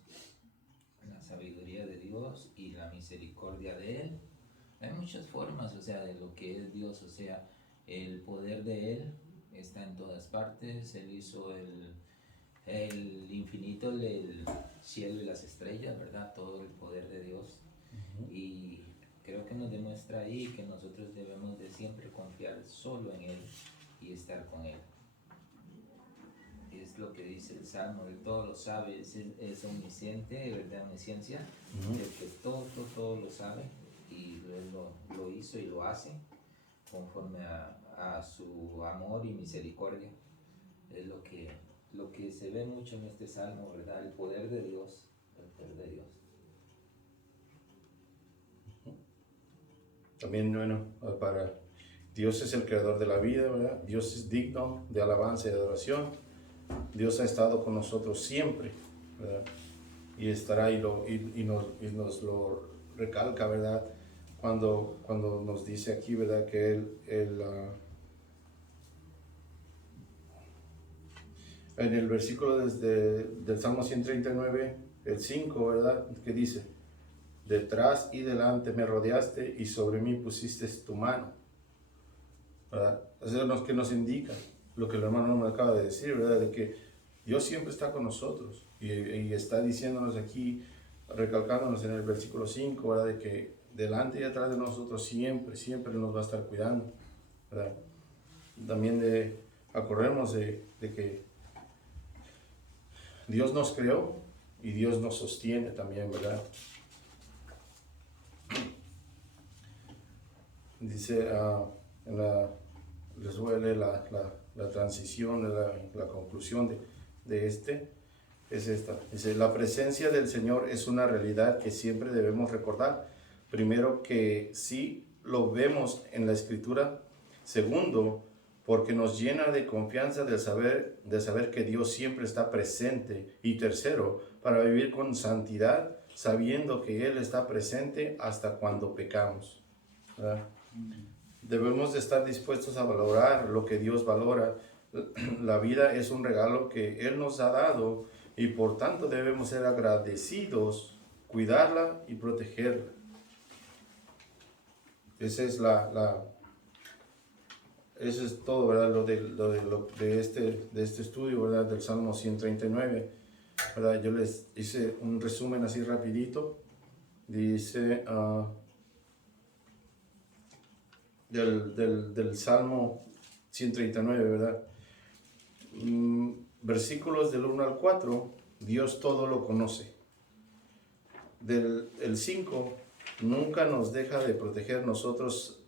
y la misericordia de Él. Hay muchas formas, o sea, de lo que es Dios, o sea, el poder de Él está en todas partes. Él hizo el infinito, el cielo y las estrellas, ¿verdad? Todo el poder de Dios. Y creo que nos demuestra ahí que nosotros debemos de siempre confiar solo en Él y estar con Él. Es lo que dice el Salmo, Él todo lo sabe, es omnisciente, ¿verdad? Omnisciencia, el que todo lo sabe, y Él lo hizo y lo hace conforme a su amor y misericordia. Es lo que se ve mucho en este Salmo, ¿verdad? El poder de Dios, el poder de Dios. También, bueno, para Dios es el creador de la vida, ¿verdad? Dios es digno de alabanza y de adoración. Dios ha estado con nosotros siempre, ¿verdad? Y estará y nos lo recalca, ¿verdad? Cuando nos dice aquí, ¿verdad? Que en el versículo del Salmo 139, el 5, ¿verdad? Que dice, detrás y delante me rodeaste y sobre mí pusiste tu mano, ¿verdad? Eso es lo que nos indica, lo que el hermano me acaba de decir, ¿verdad? De que Dios siempre está con nosotros y está diciéndonos aquí, recalcándonos en el versículo 5, ¿verdad? De que delante y atrás de nosotros siempre nos va a estar cuidando, ¿verdad? También acordemos de que Dios nos creó y Dios nos sostiene también, ¿verdad? Dice, les voy a leer la transición, la conclusión de es esta. Dice, la presencia del Señor es una realidad que siempre debemos recordar. Primero, que sí lo vemos en la Escritura. Segundo, porque nos llena de confianza de saber que Dios siempre está presente. Y tercero, para vivir con santidad, sabiendo que Él está presente hasta cuando pecamos, ¿verdad? Debemos de estar dispuestos a valorar lo que Dios valora. La vida es un regalo que Él nos ha dado y por tanto debemos ser agradecidos, cuidarla y protegerla. Esa es eso es todo, ¿verdad? De este estudio, ¿verdad? Del Salmo 139, ¿verdad? Yo les hice un resumen así rapidito. Dice del Salmo 139, ¿verdad? Versículos del 1 al 4, Dios todo lo conoce. El 5, nunca nos deja de proteger, nosotros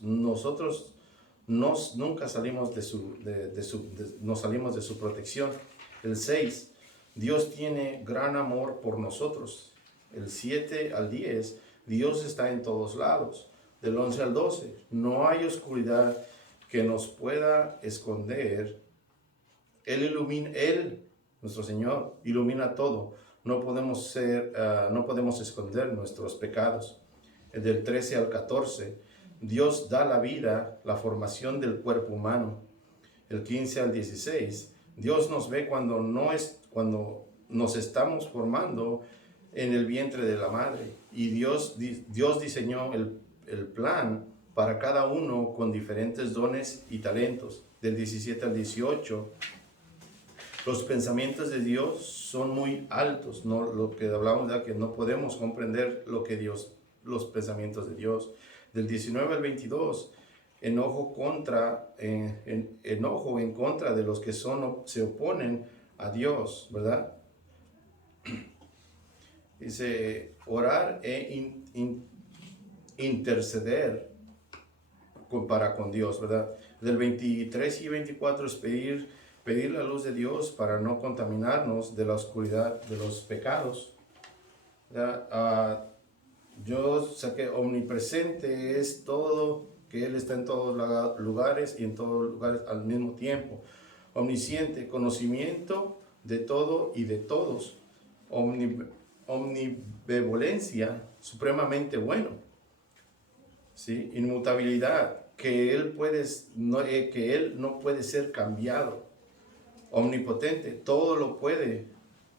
nunca salimos no salimos de su protección. El 6, Dios tiene gran amor por nosotros. El 7 al 10, Dios está en todos lados. Del 11 al 12, no hay oscuridad que nos pueda esconder. Él, nuestro Señor, ilumina todo. No podemos esconder nuestros pecados. Del 13 al 14, Dios da la vida, la formación del cuerpo humano. El 15 al 16, Dios nos ve cuando nos estamos formando en el vientre de la madre. Y Dios diseñó el plan para cada uno con diferentes dones y talentos. Del 17 al 18, los pensamientos de Dios son muy altos, ¿no? Lo que hablamos de que no podemos comprender los pensamientos de Dios. Del 19 al 22, enojo en contra de los que se oponen a Dios, ¿verdad? Dice, orar e interceder para con Dios, ¿verdad? Del 23 y 24 es pedir la luz de Dios para no contaminarnos de la oscuridad de los pecados. Yo sé que omnipresente es todo, que Él está en todos lugares y en todos lugares al mismo tiempo. Omnisciente, conocimiento de todo y de todos. Omnibenevolencia, supremamente bueno. ¿Sí? Inmutabilidad, que Él no puede ser cambiado. Omnipotente, todo lo puede,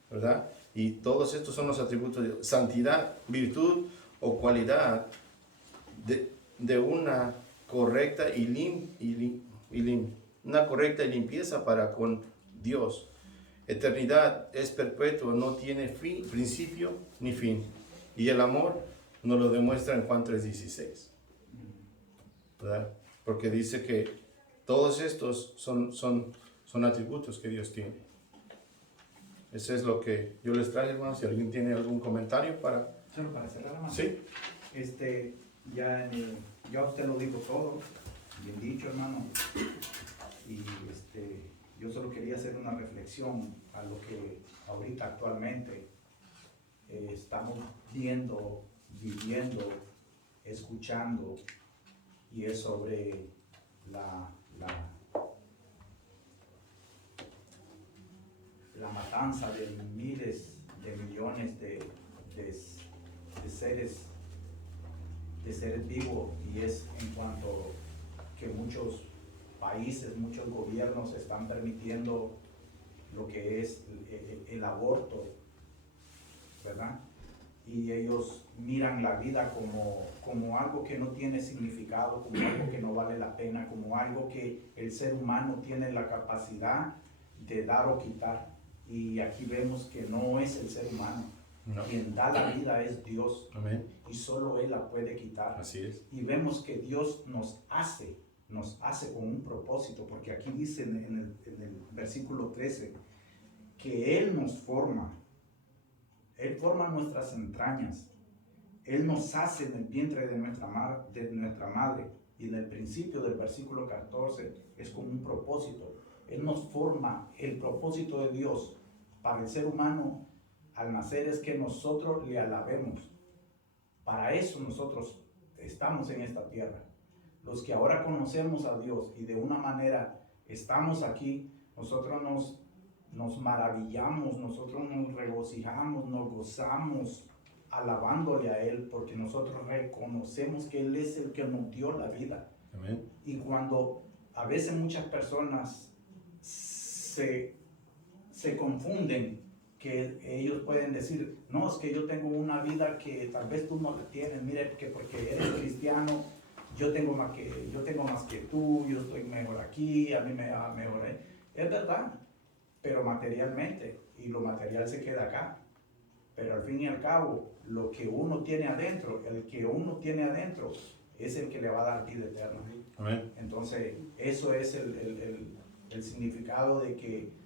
¿verdad? Y todos estos son los atributos de Dios. Santidad, virtud o cualidad de una correcta una correcta limpieza para con Dios. Eternidad es perpetuo, no tiene principio ni fin. Y el amor nos lo demuestra en Juan 3:16, ¿verdad? Porque dice que todos estos son atributos que Dios tiene. Eso es lo que yo les traigo, hermanos. Si alguien tiene algún comentario Solo para cerrar la mano. Sí. Ya usted lo dijo todo, bien dicho, hermano. Y yo solo quería hacer una reflexión a lo que ahorita actualmente estamos viendo, viviendo, escuchando, y es sobre la, la, la matanza de miles de millones de seres vivos, y es en cuanto que muchos países, muchos gobiernos están permitiendo lo que es el aborto, ¿verdad? Y ellos miran la vida como algo que no tiene significado, como algo que no vale la pena, como algo que el ser humano tiene la capacidad de dar o quitar. Y aquí vemos que no es el ser humano. No. Quien da la vida es Dios. Amén. Y solo Él la puede quitar. Así es. Y vemos que Dios nos hace con un propósito, porque aquí dice en el versículo 13 que Él nos forma. Él forma nuestras entrañas. Él nos hace en el vientre de nuestra madre. Y en el principio del versículo 14 es con un propósito. Él nos forma. El propósito de Dios para el ser humano al nacer es que nosotros le alabemos. Para eso nosotros estamos en esta tierra. Los que ahora conocemos a Dios y de una manera estamos aquí, nosotros nos maravillamos, nosotros nos regocijamos, nos gozamos alabándole a Él, porque nosotros reconocemos que Él es el que nos dio la vida. Amén. Y cuando a veces muchas personas se confunden, que ellos pueden decir, no, es que yo tengo una vida que tal vez tú no la tienes, mire, que porque eres cristiano, yo tengo más que tú, yo estoy mejor aquí, a mí me va mejor ahí. Es verdad, pero materialmente, y lo material se queda acá. Pero al fin y al cabo, lo que uno tiene adentro, el que uno tiene adentro, es el que le va a dar vida eterna. Amén. Entonces, eso es el significado de que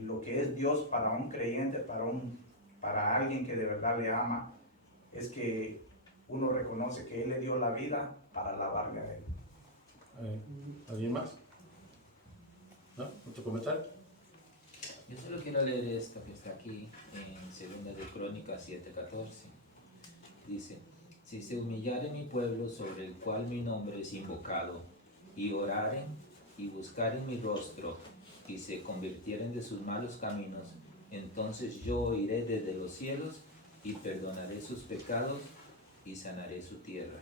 lo que es Dios para un creyente, para alguien que de verdad le ama, es que uno reconoce que Él le dio la vida para alabarle a Él. ¿Alguien más? ¿No? ¿Otro comentario? Yo solo quiero leer esto que está aquí en 2 de Crónicas 7:14. Dice, si se humillare mi pueblo sobre el cual mi nombre es invocado, y oraren y buscaren mi rostro, y se convirtieren de sus malos caminos, entonces yo oiré desde los cielos y perdonaré sus pecados y sanaré su tierra.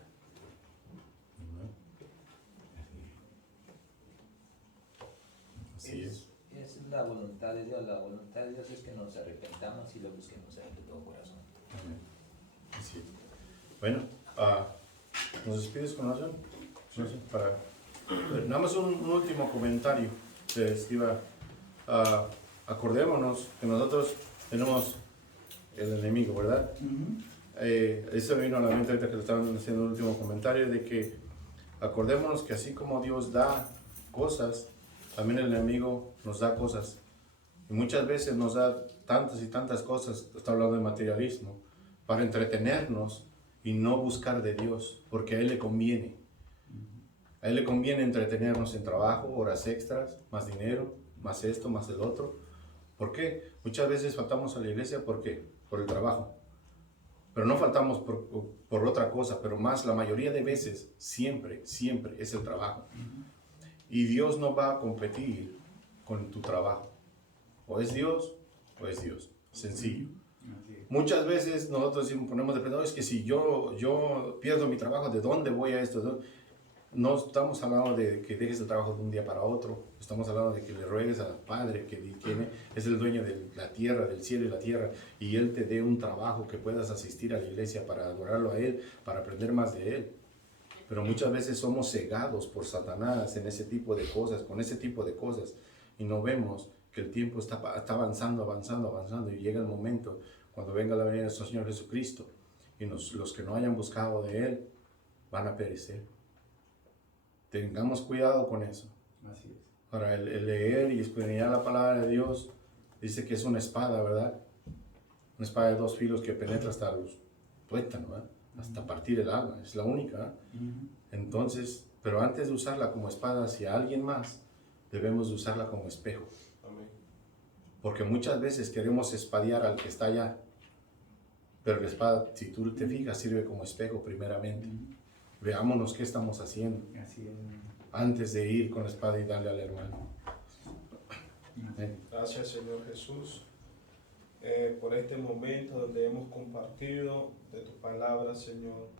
Así es. Es la voluntad de Dios. La voluntad de Dios es que nos arrepentamos y lo busquemos a Él de todo corazón. Amén. Así es. Bueno, ¿nos despides con oración? Nada más un último comentario. Acordémonos que nosotros tenemos el enemigo, ¿verdad? Eso me vino a la mente ahorita que le estaban haciendo un último comentario, de que acordémonos que así como Dios da cosas, también el enemigo nos da cosas. Y muchas veces nos da tantas y tantas cosas, está hablando de materialismo, para entretenernos y no buscar de Dios, porque a Él le conviene. A Él le conviene entretenernos en trabajo, horas extras, más dinero, más esto, más el otro. ¿Por qué? Muchas veces faltamos a la iglesia, ¿por qué? Por el trabajo. Pero no faltamos por otra cosa, pero más la mayoría de veces, siempre es el trabajo. Y Dios no va a competir con tu trabajo. O es Dios, sencillo. Muchas veces nosotros ponemos de pensar, es que si yo pierdo mi trabajo, ¿de dónde voy a esto? No estamos hablando de que dejes el trabajo de un día para otro. Estamos hablando de que le ruegues al Padre, que es el dueño de la tierra, del cielo y la tierra, y Él te dé un trabajo que puedas asistir a la iglesia para adorarlo a Él, para aprender más de Él. Pero muchas veces somos cegados por Satanás en ese tipo de cosas, con ese tipo de cosas, y no vemos que el tiempo está avanzando, y llega el momento cuando venga la venida de nuestro Señor Jesucristo, y los que no hayan buscado de Él van a perecer. Tengamos cuidado con eso. Así es. Para el leer y escudriñar la palabra de Dios, dice que es una espada, ¿verdad? Una espada de 2 filos que penetra hasta los tuétanos, ¿verdad? Hasta partir el alma, es la única, ¿eh? Entonces, pero antes de usarla como espada hacia alguien más, debemos de usarla como espejo. Amén. Porque muchas veces queremos espadear al que está allá, pero la espada, si tú te fijas, sirve como espejo primeramente. Veámonos qué estamos haciendo. Así es. antes de ir con la espada y darle al hermano. Amén. Gracias, Señor Jesús, por este momento donde hemos compartido de tu palabra, Señor.